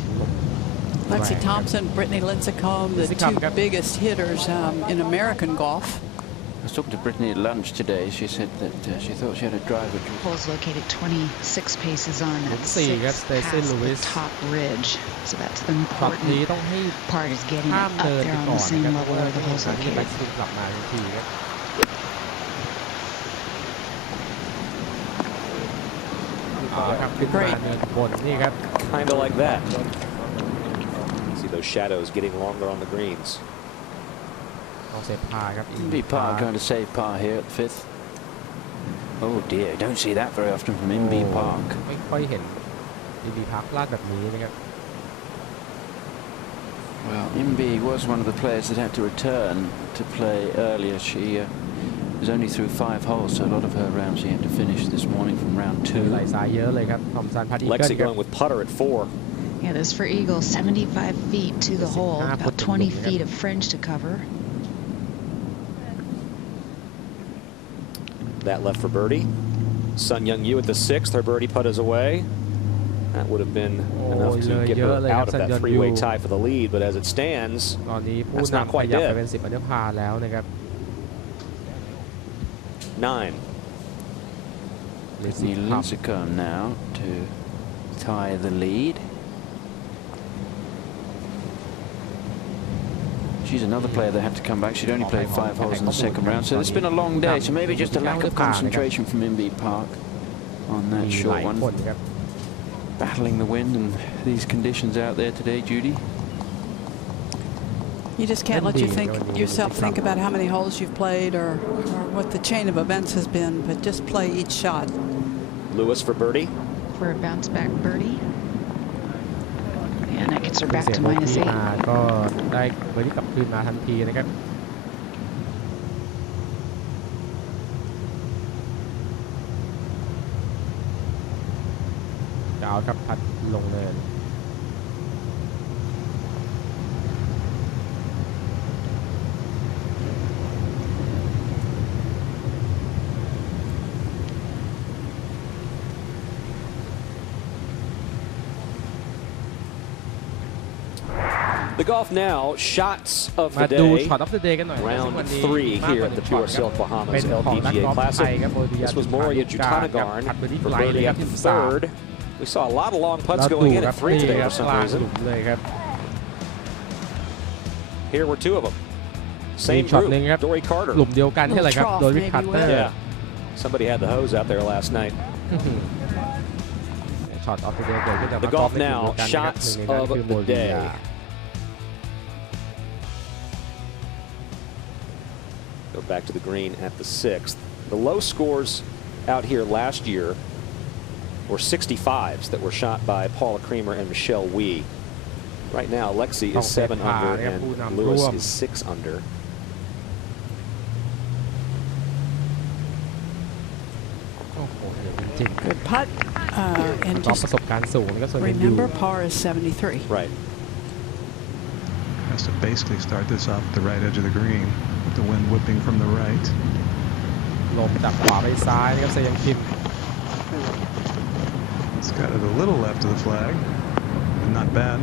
Lexi Thompson, Brittany Lincecum, the two biggest hitters in American golf. I was talking to Brittany at lunch today. She said that she thought she had a drive which was... Hole's located 26 paces on that 4 ครับ sixth Stacey past the Lewis top ridge. So that's the ช็อตนี้ important ต้องให้ part is getting ข้า it ม up เดิน there ไป on ก่อ the น same นะครับ level where the hole's ให้แบ็ก located. สวิงกลับมาทันทีครับครับขึ้นมาเนินบนนี่ครับ Kind of like that. See those shadows getting longer on the greens. เอาเซฟพาครับ MB Park going to save par here at the 5th. Oh dear, don't see that very often from MB Park. ไม่ค่อยเห็น MB Park ลาดแบบนี้นะครับ Well, MB was one of the players that had to return to play earlier. She was only through 5 holes, so a lot of her rounds she had to finish this morning from round ไหล 2. สายเยอะเลยครับทอมสันพัดอีเกิล Lexi ครับ going with putter at 4. Yeah, this for Eagle, 75 feet to the hole, about 20 feet of fringe to cover. That left for birdie. Sun Young Yu at the 6th. Her birdie putt is away. That would have been enough to get her out of that 3-way tie for the lead, but as it stands, ตอนนี้ผู้ that's not นำข quite ยับไป dead. เป็น10 อันเดอร์พาร์แล้วนะครับ 9. Brittany Lincecum now to tie the lead. She's another player that had to come back. She'd only played 5 holes in the second round, so it's been a long day. So maybe just a lack of concentration from MB Park on that มีห short ลาย one. คนครับ Battling the wind and these conditions out there today, Judy. You just can't let yourself think about how many holes you've played or what the chain of events has been, but just play each shot. Lewis for birdie. For a bounce back birdie. And that gets her back เสีย to ง minus ที่ 8. มาก็ได้เบอร์ดี้กลับคืนมาทันทีนะครับจะเอาครับพัดลงเนิน The golf now, shots of มา the ดู day. ช็อตออฟเดอะเดย์กันหน่อยนะครับซึ่ง Round วันนี้ 3 here at the Pure Silk เป็ Bahamas นของนัก LPGA กอล์ฟไทย Classic. ครับโอเดีย This was Moria Jutanagarn for birdie at the 3rd. We saw a lot of long แล้ว putts ดู going in ครั at บ 3 today ครั for บ some กลางห reason. ลุมเลยครับ Here were 2 of them. Same ช็อต group. หนึ่งครับ Dory Carter. หลุมเดียวกันนี่แหละครับ โดยวิกคัตเตอร์ Yeah. Somebody had the hose out there last night. ช็อตออฟเดอะเดย์เกิดขึ้นจาก The นักกอล์ฟ golf ในกลุ่ม now, เดียวกันนะครับ shots หนึ่งในนั้น of คือโม the เดีย day. Go back to the green at the 6th. The low scores out here last year were 65s that were shot by Paula Creamer and Michelle Wee. Right now, Lexi is 7 under and Lewis is 6 under. โอ้โหจริง Good putt. And กอล์ฟ just ประสบการณ์สูงแล้วก็ส่วนใหญ่อยู่ remember, par is 73. Right. Has to basically start this off at the right edge of the green with the wind whipping from the right. ลมจากขวาไปซ้ายนะครับเซยังคิม It's got it a little left of the flag, but not bad.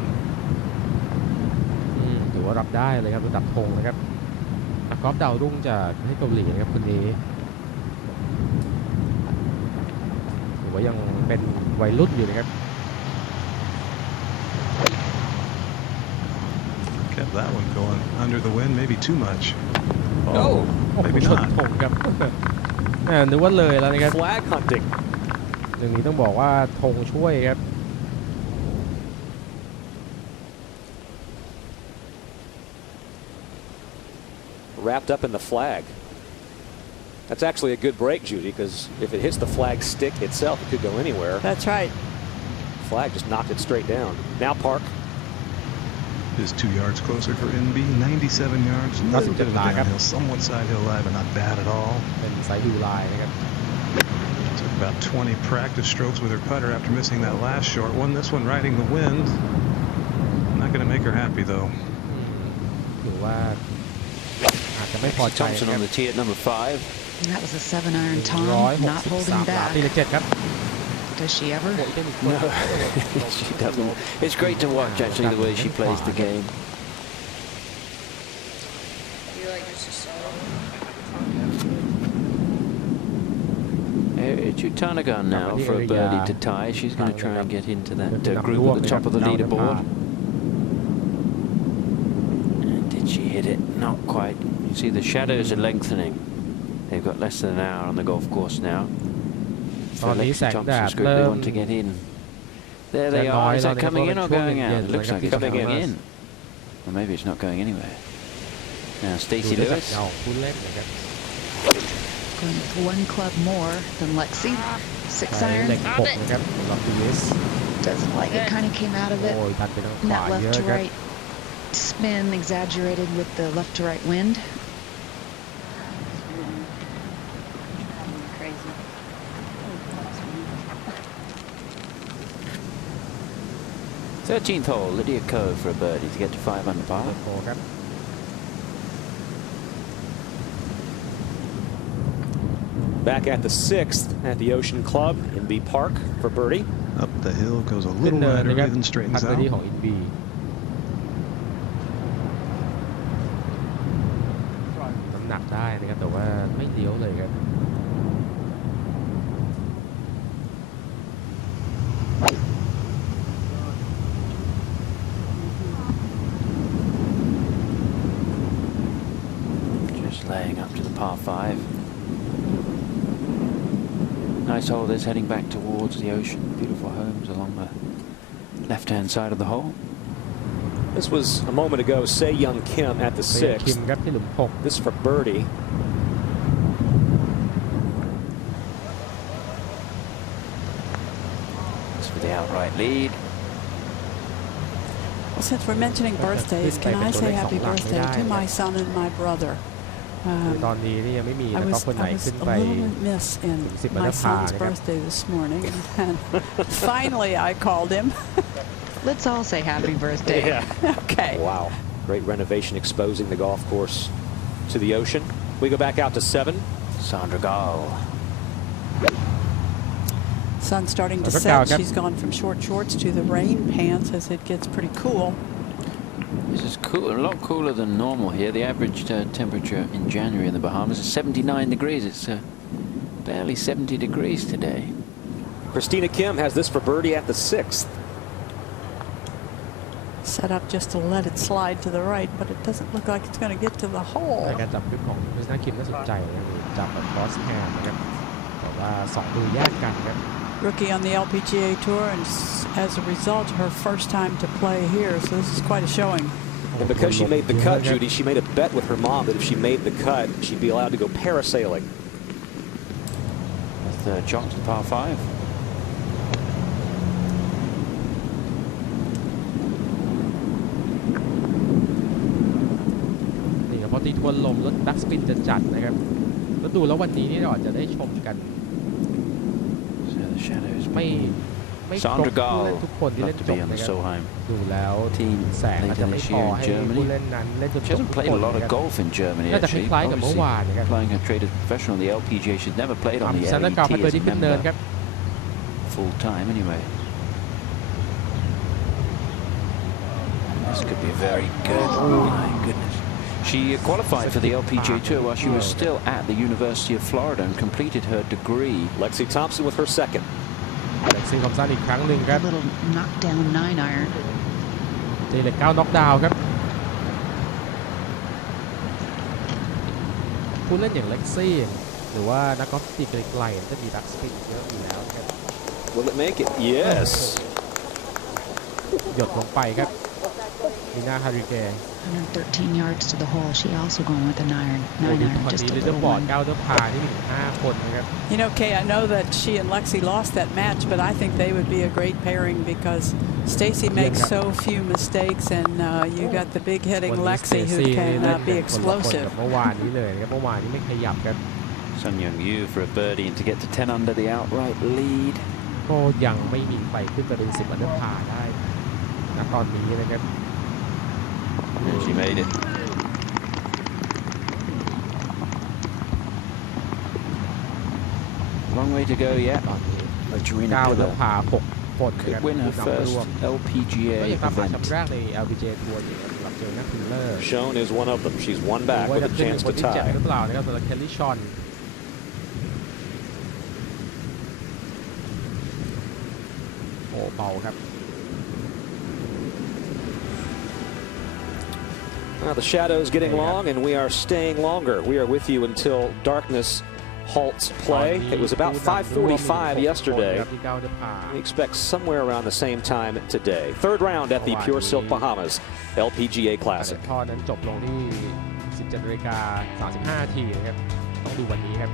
ถือว่ารับได้เลยครับระดับธงนะครับนักกอล์ฟดาวรุ่งจากประเทศเกาหลีนะครับคนนี้ถือว่ายังเป็นวัยรุ่นอยู่นะครับ Kept that one going under the wind, maybe too much. Oh, maybe ชน not. ธงครับ นึกว่าเลยแล้วนะครับ Flag hunting. อย่างนี้ต้องบอกว่าธงช่วยครับ Wrapped up in the flag. That's actually a good break, Judy, because if it hits the flag stick itself, it could go anywhere. That's right. Flag just knocked it straight down. Now Park. Is 2 yards closer for NB, 97 yards. A little bit of a downhill, somewhat side hill lie, but not bad at all. เป็นสายฮิวไลน์นะครับ Took about 20 practice strokes with her putter after missing that last short one. This one riding the wind. Not going to make her happy though. ถือว่าอาจจะไม่พอใจ Thompson ครั on บ the tee at number 5. That was a 7-iron, Tom. Not holding 163 หลา back. ตีเลข 7 ครับ Does she ever? No, she doesn't. It's great to watch actually the way she plays the game. Chutanagan now for a birdie to tie. She's going to try and get into that group at the top of the leaderboard. And did she hit it? Not quite. You see the shadows are lengthening. They've got less than an hour on the golf course now. For Lexi Thompson's group, they want to get in. There they are. Is that coming in or going out? It looks like it's coming in. Or maybe it's not going anywhere. Now Stacey Lewis. Going with one club more than Lexi. 6-iron. Doesn't like it. Kind of came out of it. And that left to right spin exaggerated with the left to right wind. Crazy. 13th hole, Lydia Ko for a birdie to get to 5 under par. Back at the 6th at the Ocean Club in B Park for birdie. Up the hill, goes a little lighter, then straightens out. ของอินบีน้ำหนักได้นะครับแต่ว่าไม่เลี้ยวเลยครับ Just laying up to the par 5. Nice hole this, heading back towards the ocean. Beautiful homes along the left-hand side of the hole. This was a moment ago, Se Young Kim at the 6th. คิมครับที่หลุม This for birdie. This for the outright lead. Well, since we're mentioning birthdays, can I say happy birthday to my son and my brother? ตอนนี้นี่ยังไม่มี I นักกอล์ was ฟคนไหน a ขึ้นไป little amiss in my son's birthday this morning, and finally I called him. Let's all say happy birthday. Yeah. Okay. Wow. Great renovation exposing the golf course to the ocean. We go back out to 7. Sandra Gall. Sun's starting to set. She's gone from short shorts to the rain pants as it gets pretty cool. This is cool, a lot cooler than normal here. The average temperature in January in the Bahamas is 79 degrees. It's barely 70 degrees today. Christina Kim has this for birdie at the 6th. Set up just to let it slide to the right, but it doesn't look like it's going to get to the hole. การจับคือของคริสตินาคิมน่าสนใจนะครับจับแบบครอสแฮนด์นะครับแต่ว่า2มือแยกกันครับ Rookie on the LPGA Tour, and as a result, her first time to play here, so this is quite a showing. And because she made the cut, Judy, she made a bet with her mom that if she made the cut, she'd be allowed to go parasailing. That's the Johnson par 5.นี่ครับพอตีทวนลมรถดักสปินจะจัดนะครับแล้วดูแล้ววันนี้นี่เราอาจจะได้ชมกันไม่ครบผู้เล่นทุกคนที่เล่นจบนะครับดูแล้วแสงอาจจะไม่พอให้ผู้เล่นนั้นเล่นจนจบทุกคนน่าจะคล้ายๆกับเมื่อวานนะครับ Playing her trade as a professional on the LPGA, she's never played on the LET พัดที่ขึ้นเนินครับ full time anyway. This could be very good. Oh my goodness. She qualified for the LPGA Tour while she was still at the University of Florida and completed her degree. Lexi Thompson with her 2nd. Lexi Thompson อีกครั้งหนึ่งครับ A little knockdown 9-iron. ตีเหล็ก9น็อกดาวน์ครับผู้เล่นอย่างเล็กซี่หรือว่านักกอล์ฟตีไกลๆจะมีดักสปินเยอะอยู่แล้วครับ Will it make it? Yes. หยดลงไปครับมีหน้าฮาริเกน 113 yards to the hole. She also going with an iron. 9-iron. ตอน Just นี้ a ลีดเดอ little ร์บอร์ด one. 9 เดอร์พาที่มีถึง5 คนนะครับ You know, Kay, I know that she and Lexi lost that match, but I think they would be a great pairing because Stacey makes so few mistakes, and you got the big-hitting Lexi who can be explosive. เมื่อวานนี้เลยครับเมื่อวานนี้ไม่ขยับครับ Sun Young Yu for a birdie and to get to 10 under the outright lead. ก็ยังไม่มีใครขึ้นไปเป็น10 อันเดอร์พาได้ณตอนนี้นะครับ She made it. long way to go yet. ก้าว Joanna แล้ว Pillar ผ่า6 คนนะครับ could win her ผู้นำ first ร่วม LPGA ก็ยังตามหา event. แชมป์แรกใน LPGA ทัวร์อยู่สำหรับเจอหน้าพิลเลอร์ Shown is one of them. She's one back ว่า with จะ a ขึ้น chance เป็นค to นที่ 7 tie. หรือเปล่านะครับสำหรับเคลลี่ชอนโอ้เบาครับ Well, the shadow's getting long, and we are staying longer. We are with you until darkness halts play. It was about 5:45 yesterday. We expect somewhere around the same time today. Third round at the Pure Silk Bahamas LPGA แต่ Classic. ท่อนั้นจบลงที่ 17:35 นาทีนะครับต้องดูวันนี้ครับ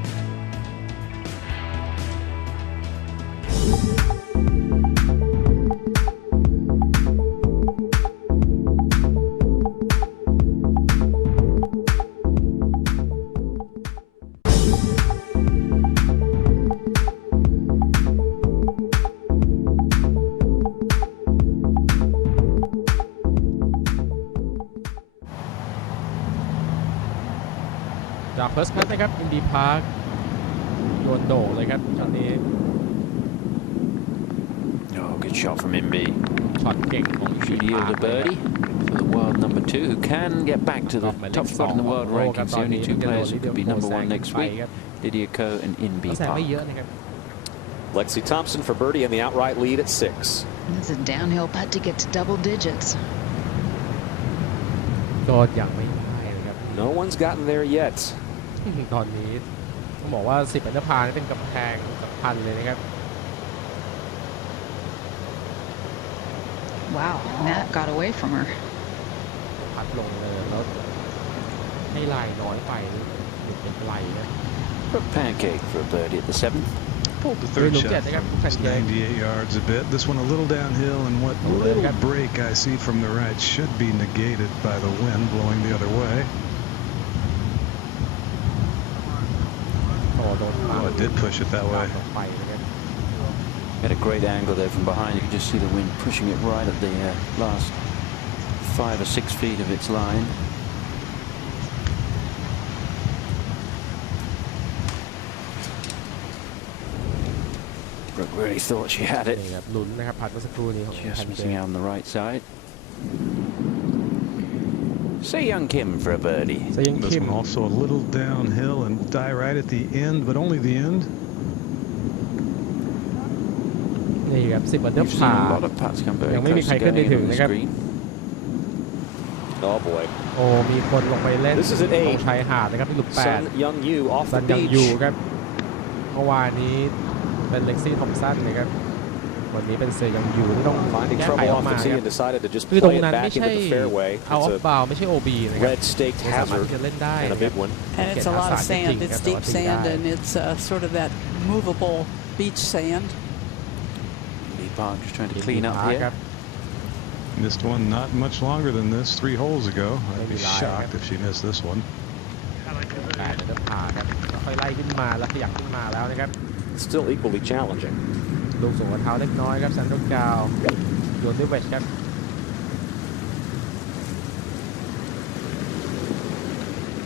จากเฟิร์สพัทนะครับอินดีพาร์คโยนโด่งเลยครับช็อตนี้ Oh, good shot from Imbi. ช็อตเก่งของ She yield a birdie for the world number 2, who can get back to the top spot in the world rankings. The only 2 players who could be number 1 next week, Lydia Ko and Inbi แซง Park. ไม่เยอะนะครับ Lexi Thompson for birdie and the outright lead at 6. This is a downhill putt to get to double digits. ก็ยังไม่ได้นะครับ No one's gotten there yet. ตอนนี้ต้องบอกว่า 10 อันดับพานี่เป็นกำแพงสำคัญเลยนะครับ Wow, Matt got away from her. พัดลงเลยแล้วให้ลายน้อยไปหลุดเป็นไหลนะ Pancake for a birdie at the 7th. Pulled the third shot. It's 98 yards a bit. This one a little downhill, and what little break I see from the right should be negated by the wind blowing the other way. Oh, it did push it that way. Had a great angle there from behind. You can just see the wind pushing it right at the last 5 or 6 feet of its line. Brooke really thought she had it. นี่ครับลุ้นนะครับพัดเมื่อสักครู่นี้ของ Just missing out on the right side. Say Young Kim for a birdie. This one also a little downhill and die right at the end, but only the end. นี่ครับ 10 อันดับ We've พา seen a lot of putts come very ยังไม่มี close ใคร to ขึ้นไป going ถึ in ง on นะ the ครับ screen. Oh boy. โอ้มีคนลงไปเล่น This is at ตรง 8. ชายหาดนะครับที่หลุม Sun Young Yu 8 off ซั the นยังยู beach. ครับเมื่อวานนี้เป็นเล็กซี่ทอมสันนะครับวันนี้เป็นเซยังยูที่ต้อง Finding แก้ไข trouble ออก off มา the ค tee รับ and decided to just คือตรง play it นั้นไม่ back ใช่ into the fairway. เอาออ It's ฟบาวไม่ใช่ OB นะ a ครับ red staked ไม่สามารถ hazard ที่จะเล่นได้ and a นะค big รับ one. And it's a lot of sand. It's deep sand, and it's sort of that movable beach sand. Lee Park just trying to clean up here. Missed one not much longer than this 3 holes ago. I'd be shocked if she missed this one. 8 อันดับพาครับค่อยๆไล่ขึ้นมาแล้วขยับขึ้นมาแล้วนะครับ Still equally challenging. ลูกสูงกว่าเท้าเล็กน้อยครับซันโดกาวโยนด้วยเวชครับ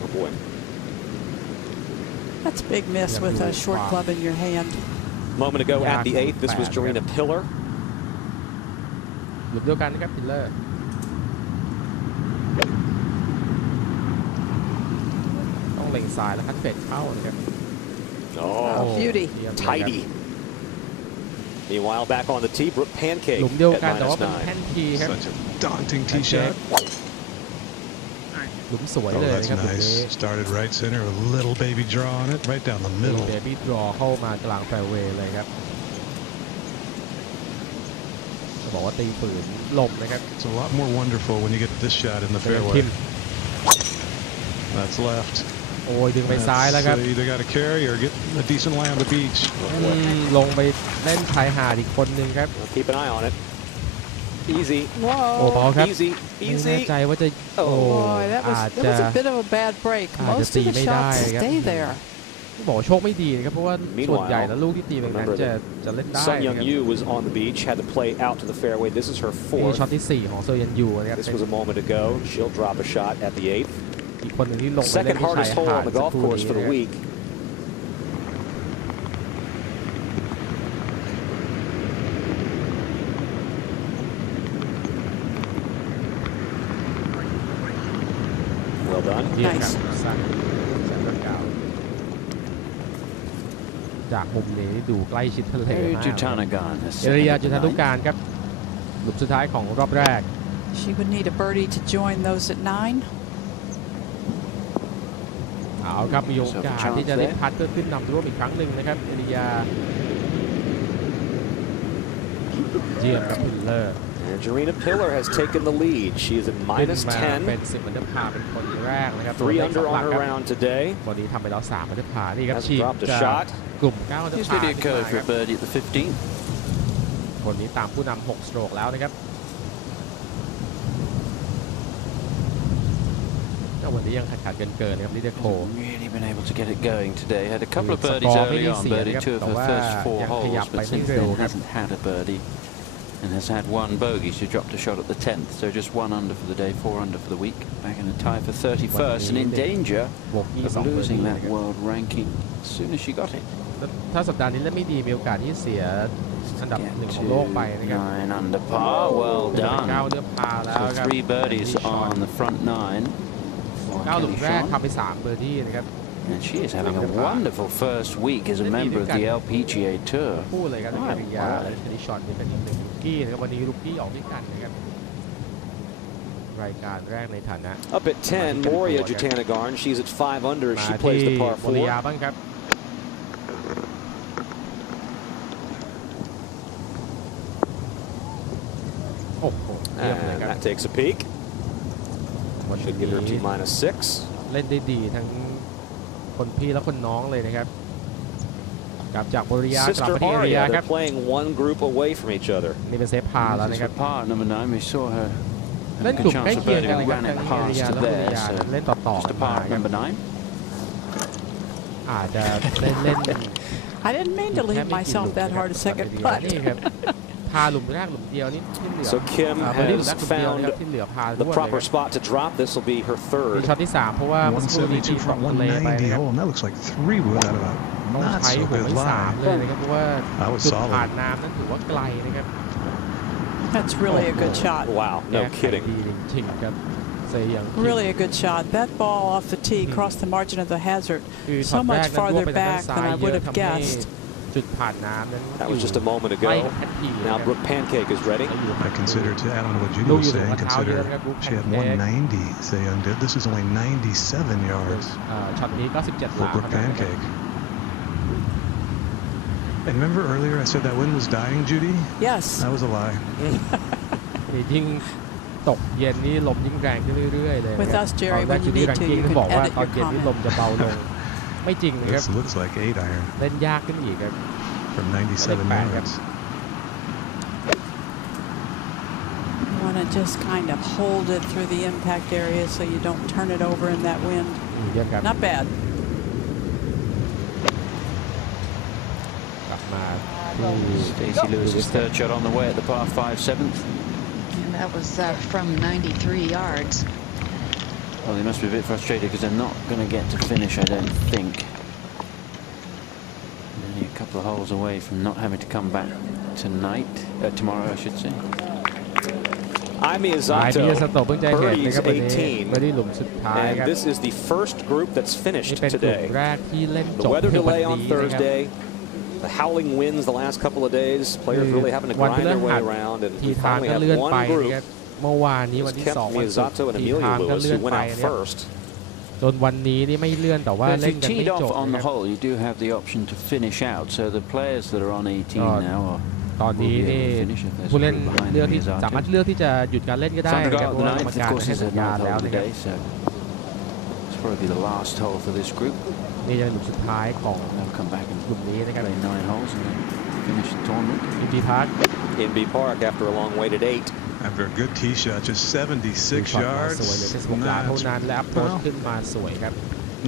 Oh boy. That's a big miss with a short club in your hand. Moment ago at the 8th, this was Joanna Pillar. หลุมเดียวกันนะครับพิลเลอร์ต้องเล็งซ้ายแล้วคัดเฟดเข้านะครับ Oh, beauty. Tidy. Meanwhile, back on the tee, Brooke Pancake หลุมเดียว at กันแต่ว่าเป็น -9. แท่นทีครับ Such a daunting tee shot. หลุมสวย Oh, เลย that's นะครับหลุมนี้ nice. Started right center, a little baby draw on it, right down the เบ middle. บี้ดรอเข้ามากลางแฟร์เวย์เลยครับจะบอกว่าตีฝืนลมนะครับ It's a lot more wonderful when you get this shot in the เป็นคิ fairway. ม That's left. โอ้ยดึงไปซ้ายแล้วครับ Either got to carry or get a decent lay on the beach. ลงไปเล่นชายหาดอีกคนนึงครับ Keep an eye on it. Easy. โอ้บอลครับ Easy. ไม่แน่ Easy. ใจว่าจะ โอ้ Boy, that อาจ was จะ a bit of a bad break. Most of the shots stay there. บอกว่าโชคไม่ดีนะครับเพราะว่าส่วนใหญ่แล้วลูกที่ตีแบบนั้นจะเล่นได้ Sun นะ Young ครับ Yu was on the beach, had to play out to the fairway. This is her นี่ช็อต 4th. ที่ 4 ของโซยันยูนะครับ This was a moment ago. She'll drop a shot at the 8th. อีกคนหนึ่งที่ลงไปเล่น Second ที่ชาย hardest hole หาด on the สัก golf ครู่ course นี้ for the นะครับ week. Well done. เยี่ยมครับสั้นแสนเก่าจากมุมนี้ดูใกล้ชิดทะเลมากเอริยา จุฑานุการครับหลุมสุดท้ายของรอบแรก She would need a birdie to join those at 9. เอาครับมีโอกาสที่จะได้พัดเพื่อขึ้นนำร่วมอีกครั้งหนึ่งนะครับเอริยาเยี่ยมครับพิลเลอร์ And Jarena Pillar has taken the lead. She is at minus 10. เป็น10 อันดับพาเป็นคนแรกนะครับ 3 under on her round today. วันนี้ทำไปแล้ว3 อันดับพานี่ครับ Has ชีก dropped a จาก shot. กลุ่ม9 อันดับพา Video code for a birdie at the 15th. คนนี้ตามผู้นำ6 สโตรกแล้วนะครับวันนี้ยังขาดเกินนะครับลิเดโค Really been able to get it going today. Had a couple of birdies early on, birdie 2 of her first 4 holes, but since then hasn't had a birdie and has had 1 bogey. She dropped a shot at the 10th, so just 1 under for the day, 4 under for the week. Back in a tie for 31st and in danger of losing that world ranking as soon as she got it. ถ้าสัปดาห์นี้เล่นไม่ดีมีโอกาสที่เสียอันดับ1ของโลกไปนะครับ 9 under par, well done. For 3 birdies on the front 9. 9 หลุมแรกทำไป3 เบอร์ดี้นะครับ And she is having a wonderful first week as a member of the LPGA Tour. พูดเลยครับเอริยาและเทนนิสช็อตเป็นอีก1 รุกกี้นะครับวันนี้รุกกี้ออกด้วยกันนะครับรายการแรกในฐานะ Up at 10, Moria Jutanagarn. She's at 5 under. She plays the par 4. โมริยาบ้างครับโอ้โห That takes a peek. Should give her T minus 6. เล่นได้ดีทั้งคนพี่และคนน้องเลยนะครับกลับจากโมริยากลับมาที่เอริยาครับ playing one group away from each other. นี่เป็นเซฟพาแล้วนะครับ number 9 we saw her เล่นกลุ่มใกล้เคียงกันนะครับทั้งเอริยาและโมริยาเล่นต่อๆกันมาครับ อาจจะเล่น I didn't mean to leave myself that hard a second putt. นี่ครับพาหลุมแรกหลุมเดียวนี่ที่เหลือ So Kim has found ที่เหลือพา the proper spot to drop. This will be her มี third. ช็อตที่3เพราะว่ามันสูงที่2 190 hole, and that looks like 3 wood out of a ต้อง not ใช้ so หัว good ที่ lie. 3เลยนะครับเพราะว่า That was จุด solid. ผ่านน้ำนั้นถือว่าไกลนะครับ That's really a good shot. Wow, no kidding. ดีจริงๆครับ Really a good shot. That ball off the tee crossed the margin of the hazard so much farther back than I would have guessed. จุดผ่านน้ำนั้น That was just a moment ago. Now Brooke Pancake is ready. I consider, to add on to what Judy was saying, consider she had 190 say undid. This is only 97 yards ช็อตนี้ก็17 ห for ลา Brooke Pancake. And remember earlier I said that wind was dying, Judy? Yes. That was a lie. ยิ่งตกเย็นนี่ลมยิ่งแรงขึ้นเรื่อยๆเลย With us, Jerry, when you need to, you can บอกว่า edit ตอน your เย็นนี่ลม comment. จะเบาลงไม่จริงนะครับ This looks like 8 iron เล่นยากขึ้นอีกครับ from 97 yards. You want to just kind of hold it through the impact area so you don't turn it over in that wind. Not bad. กลับมา Stacey Lewis's third shot on the way at the par 5 7th. And that was from 93 yards. Well, they must be a bit frustrated because they're not going to get to finish, I don't think. Only a couple of holes away from not having to come back tomorrow, I should say. Miyazato birdies 18, เบอร์ดี้หลุมสุดท้าย and ครับ this is the first group that's นี่ finished เป็นกลุ่ม today. แรกที่เล่นจ The บ weather ในวัน delay นี้ on นะครับ Thursday, the howling winds the last couple of days, players really having to วันพ grind ฤ their way หัส around, and ที we ทาง finally ก็ have เลื่อนไป one นะ group. ครับเมื่อวานนี้วันที่ Kept 2 วันศุก Miyazato ร์ and ที Amelia ทางก็ Lewis, เลื่อ who น went ไป out นะครับ first. จนวันนี้นี่ไม่เลื่อนแต่ว่า But if เล่น you กันไม่ teed จ off บ on นะ the ครับ hole, you do have the option to finish out. So the players that are on 18 now are ตอนนี้นี่ผู้เล่นเลือกที่สามารถเลือกที่จะหยุดการเล่นก็ได้นะครับเพราะว่ากรรมการให้สัญญาณแล้วนะครับ It's probably the last hole for this group. นี่จะเป็นหลุมสุดท้ายของ They'll come back and กลุ่มนี้นะครับ play 9 holes and then finish the tournament. อินดีพาร์ค In B Park after a long wait at 8. After a good tee shot, just 76 yards. สวยเลยเป็น16 หลาเท่านั้นและอัพโพสขึ้นมาสวยครับ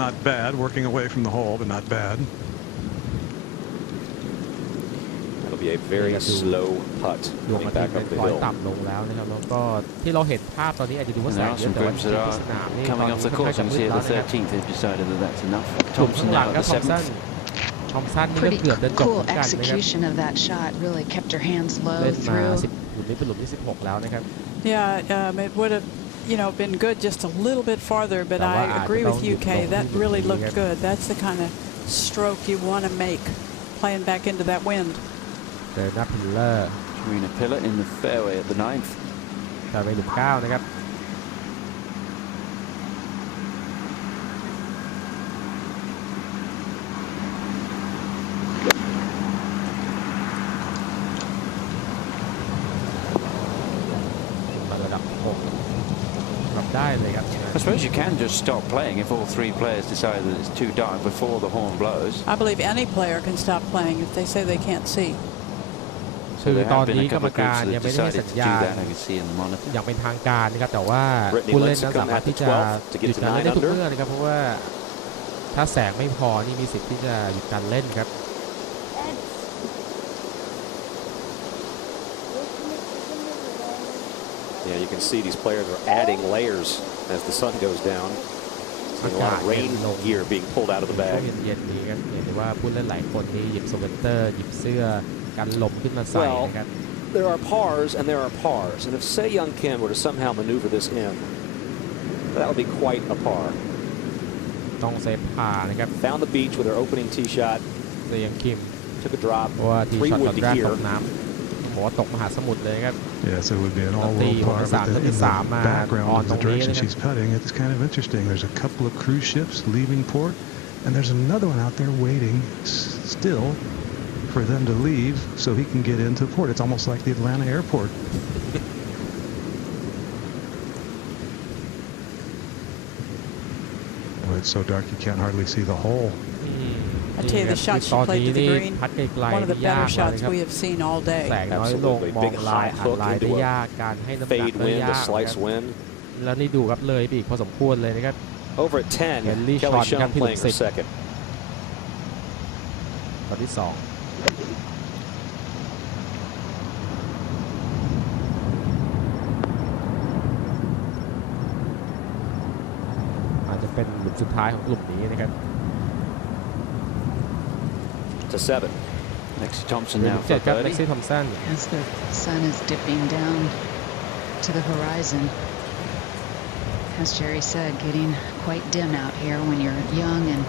Not bad, working away from the hole, but not bad. That'll be a very slow putt ดวง coming อาทิต back ย์เป็น up the คล้อย hill. ต่ำลงแล้วนะครับแล้วก็ที่เราเห็นภาพตอนนี้อาจจะดูว่า And แส there ง are เยอะ some แต่ว่า groups จริ that งๆ are สนามนี่ coming off the course. You can see at the 13th they've decided that that's enough. กลุ่ม Thompson ข้างหลัง now ก็ at ท the อมสัน 7th. ทอมสันนี่ก็ Pretty เกือบจะจบ cool เหมือนกันนะครับ execution of that shot. Really kept her hands low เล่นมา through. 10 หลุมนี้เป็นหลุมที่ 16 แล้วนะครับ Yeah, it would have you know, been good just a little bit farther, but I agree with you, Kay. That really looked good. That's the kind of stroke you want to make playing back into that wind. เจอหน้าพิลเลอร์ Serena Pillett in the fairway at the 9th. แต่ไปหลุม9นะครับระดับ6รับได้เลยครับ I suppose you can just stop playing if all 3 players decide that it's too dark before the horn blows. I believe any player can stop playing if they say they can't see. คือตอนนี้กรรมการยังไม่ได้ให้สัญญาณอย่างเป็นทางการนะครับแต่ว่าผู้เล่นนั้นสามารถที่จะหยุดการเล่นได้ทุกเมื่อนะครับเพราะว่าถ้าแสงไม่พอนี่มีสิทธิ์ที่จะหยุดการเล่นครับ Yeah, you can see these players are adding layers as the sun goes down. Seeing a lot of rain gear being pulled out of the bag. เย็นๆนี้ครับเห็นได้ว่าผู้เล่นหลายคนนี่หยิบสเวนเตอร์หยิบเสื้อกันลมขึ้นมาใส่นะครับ There are pars and there are pars, and if Se Young Kim were to somehow maneuver this in, that would be quite a par. ต้องเซฟพานะครับ Found the beach with her opening tee shot. เซยังคิม Took a drop. เพราะว่าทีช็อต 3 ต wood อน to แรกต here. กน้ำบอกว่าตกมหาสมุทรเลยครับ Yes, it would be an all-world par, but in the background of the direction she's putting, it's kind of interesting. There's a couple of cruise ships leaving port, and there's another one out there waiting still for them to leave so he can get into port. It's almost like the Atlanta airport. Boy, it's so dark you can't hardly see the hole. I tell you, the shot she played to the green, one of the better shots we have seen all day. แสงน้อยลงมองลายหันลายได้ยากการให้น้ำหนัก Fade ได้ wind, ยา a ก slice wind. แล้วนี่ดูครับเลยไปอีกพอสมควรเลยนะครับ Over at 10, Kelly Shone playing for second. ตอนที่2อาจจะเป็นหลุมสุดท้ายของกลุ่มนี้นะครับ To 7. Lexi Thompson now for birdie. Lexi Thompson. As the sun is dipping down to the horizon, as Jerry said, getting quite dim out here. When you're young and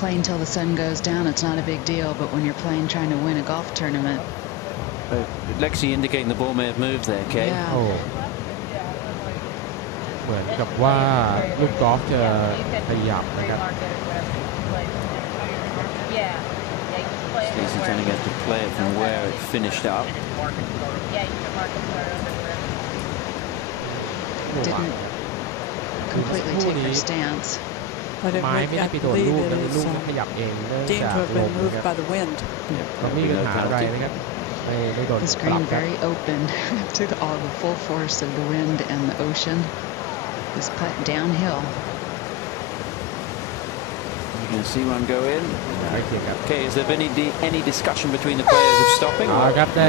playing till the sun goes down, it's not a big deal. But when you're playing, trying to win a golf tournament. Lexi indicating the ball may have moved there, Kay. Yeah. โอ้เหมือนกับว่าลูกกอล์ฟจะขยับนะครับ He's intending to play it from where it finished up. Didn't completely take her stance. But it ไม้ไม่ได้ I ไปโดน believe ลูก it นะลู is กมันขยับเองเนื่อง deemed จาก to have ล been มนะ moved ครับ by the wind. เราไม่มีปัญหาอะไรนะครับไม่โดน This ปรับ green ครับ very open to all the full force of the wind and the ocean. This putt downhill. You can see one go in. ไม่เกี่ยวครับ Okay, has there been any discussion between the players of stopping? ครับได้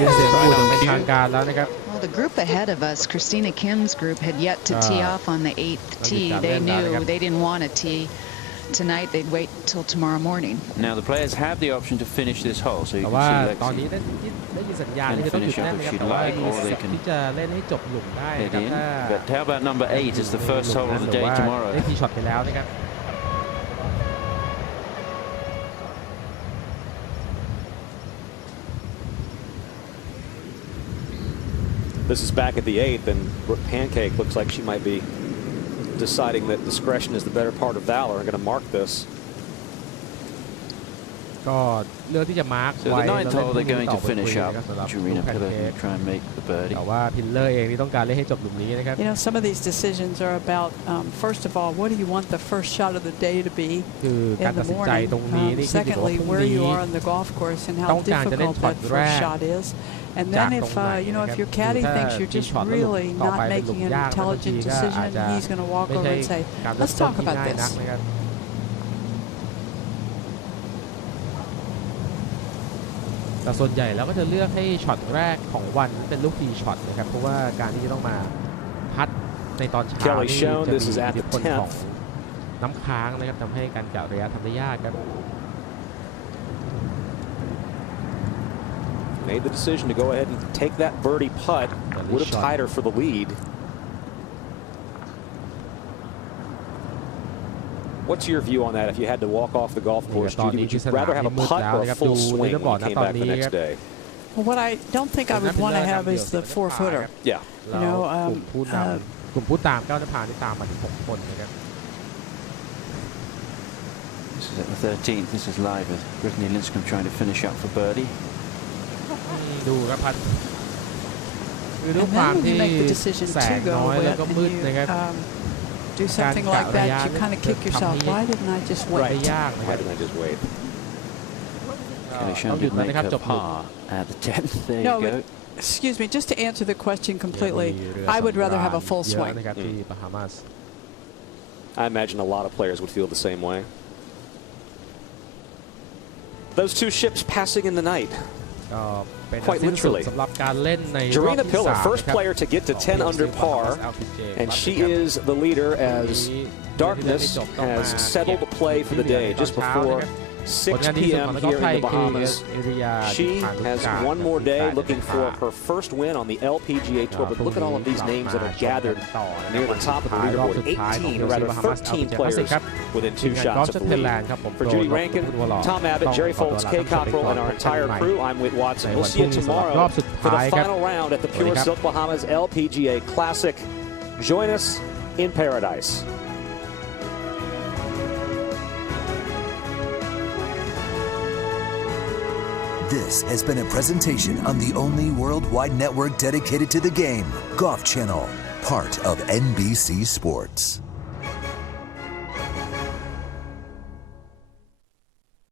ยินเสียงพูดอย่างเป็นทางการแล้วนะครับ Well, the group ahead of us, Christina Kim's group, had yet to tee off on the 8th tee. They knew they didn't want to tee tonight. They'd wait till tomorrow morning. Now the players have the option to finish this hole, so you แต่ can ว่า see ตอนนี้ Lexi ได้ยินสัญญาณที่จะต้องหยุดแน่นนะครับแต่ว่ามีสิทธิ์ที่จะเล่นให้จบหลุมได้ head นะครับ in. ถ้า But how about number 8 as the first hole of the day ได้ tomorrow? ทีช็อตไปแล้วนะครับ This is back at the 8th, and Brooke Pancake looks like she might be deciding that discretion is the better part of valor. I'm going to mark this. ก็เลือกที่จะมาร์ค So ไว้ the ninth แล้ว hole เล่น they're going to ต่อ finish คุย up. นะครับสำหรับ Serena แพน Pillett เค้ก will try and make the birdie. แต่ว่าพิลเลอร์เองนี่ต้องการเล่นให้จบหลุมนี้นะครับ You know, some of these decisions are about, first of all, what do you want the first shot of the day to be คือการ in ตัด the สินใจ morning? ตรงนี้นี่ขึ้นอยู่กับว่า Secondly, พรุ่ง where นี้ you are on the golf course and how ต้องการจะเล่น difficult ช็อต that แร first ก shot is. And จาก then ตรง if ไหน you know, นะ if ครับ your caddy คือถ้า thinks you're ที่ just ช็อตแล้วหลุม really ต่อ not ไปเป็นหลุม making an ยากนะบางที intelligent ก็อาจ decision, จะ he's going to walk ไม่ over ใช่ and say, การเริ่ม let's ต้น talk ที่ about ง่ายนัก this. นะครับแต่ส่วนใหญ่แล้วก็จะเลือกให้ช็อตแรกของวันเป็นลูกทีช็อตนะครับเพราะว่าการที่จะต้องมาพัดในตอนเช้า Kelly นี่ Shone, จะ this มี is อิ at ทธิ the พลของ 10th. น้ำค้างนะครับทำให้การกะระยะทำได้ยากครับ Made the decision to go ahead and take that birdie putt. Would have tied her for the lead. What's your view on that? If you had to walk off the golf course, Judy, would you rather have a putt or a full swing when you came back the next day? Well, what I don't think I would want to have is the 4-footer. Yeah. You know, กลุ่มผู้ตาม9นภาที่ตามมาถึง6 คนนะครับ This is at the 13th. This is live with Brittany Lincecum trying to finish up for birdie. ดูครับพัดคือด้วยความที่แสงน้อยแล้วก็มืดนะครับ do something like that, you kind of kick yourself. Why didn't I just wait? Why didn't I just wait? Kelly Shan did make her par at the 10th. There you go. Excuse me, just to answer the question completely, I would rather have a full swing. I imagine a lot of players would feel the same way. Those two ships passing in the night. Quite literally. Jarena Pillar, first player to get to 10 under par, and she is the leader as darkness has settled play for the day just before 6 p.m. here in the Bahamas. She has one more day looking for her first win on the LPGA Tour. But look at all of these names that are gathered near the top of the leaderboard. 18, or rather 13 players within 2 shots of the lead. For Judy Rankin, Tom Abbott, Jerry Foltz, Kay Cockrell, and our entire crew, I'm Whit Watson. We'll see you tomorrow for the final round at the Pure Silk Bahamas LPGA Classic. Join us in paradise. This has been a presentation on the only worldwide network dedicated to the game, Golf Channel, part of NBC Sports.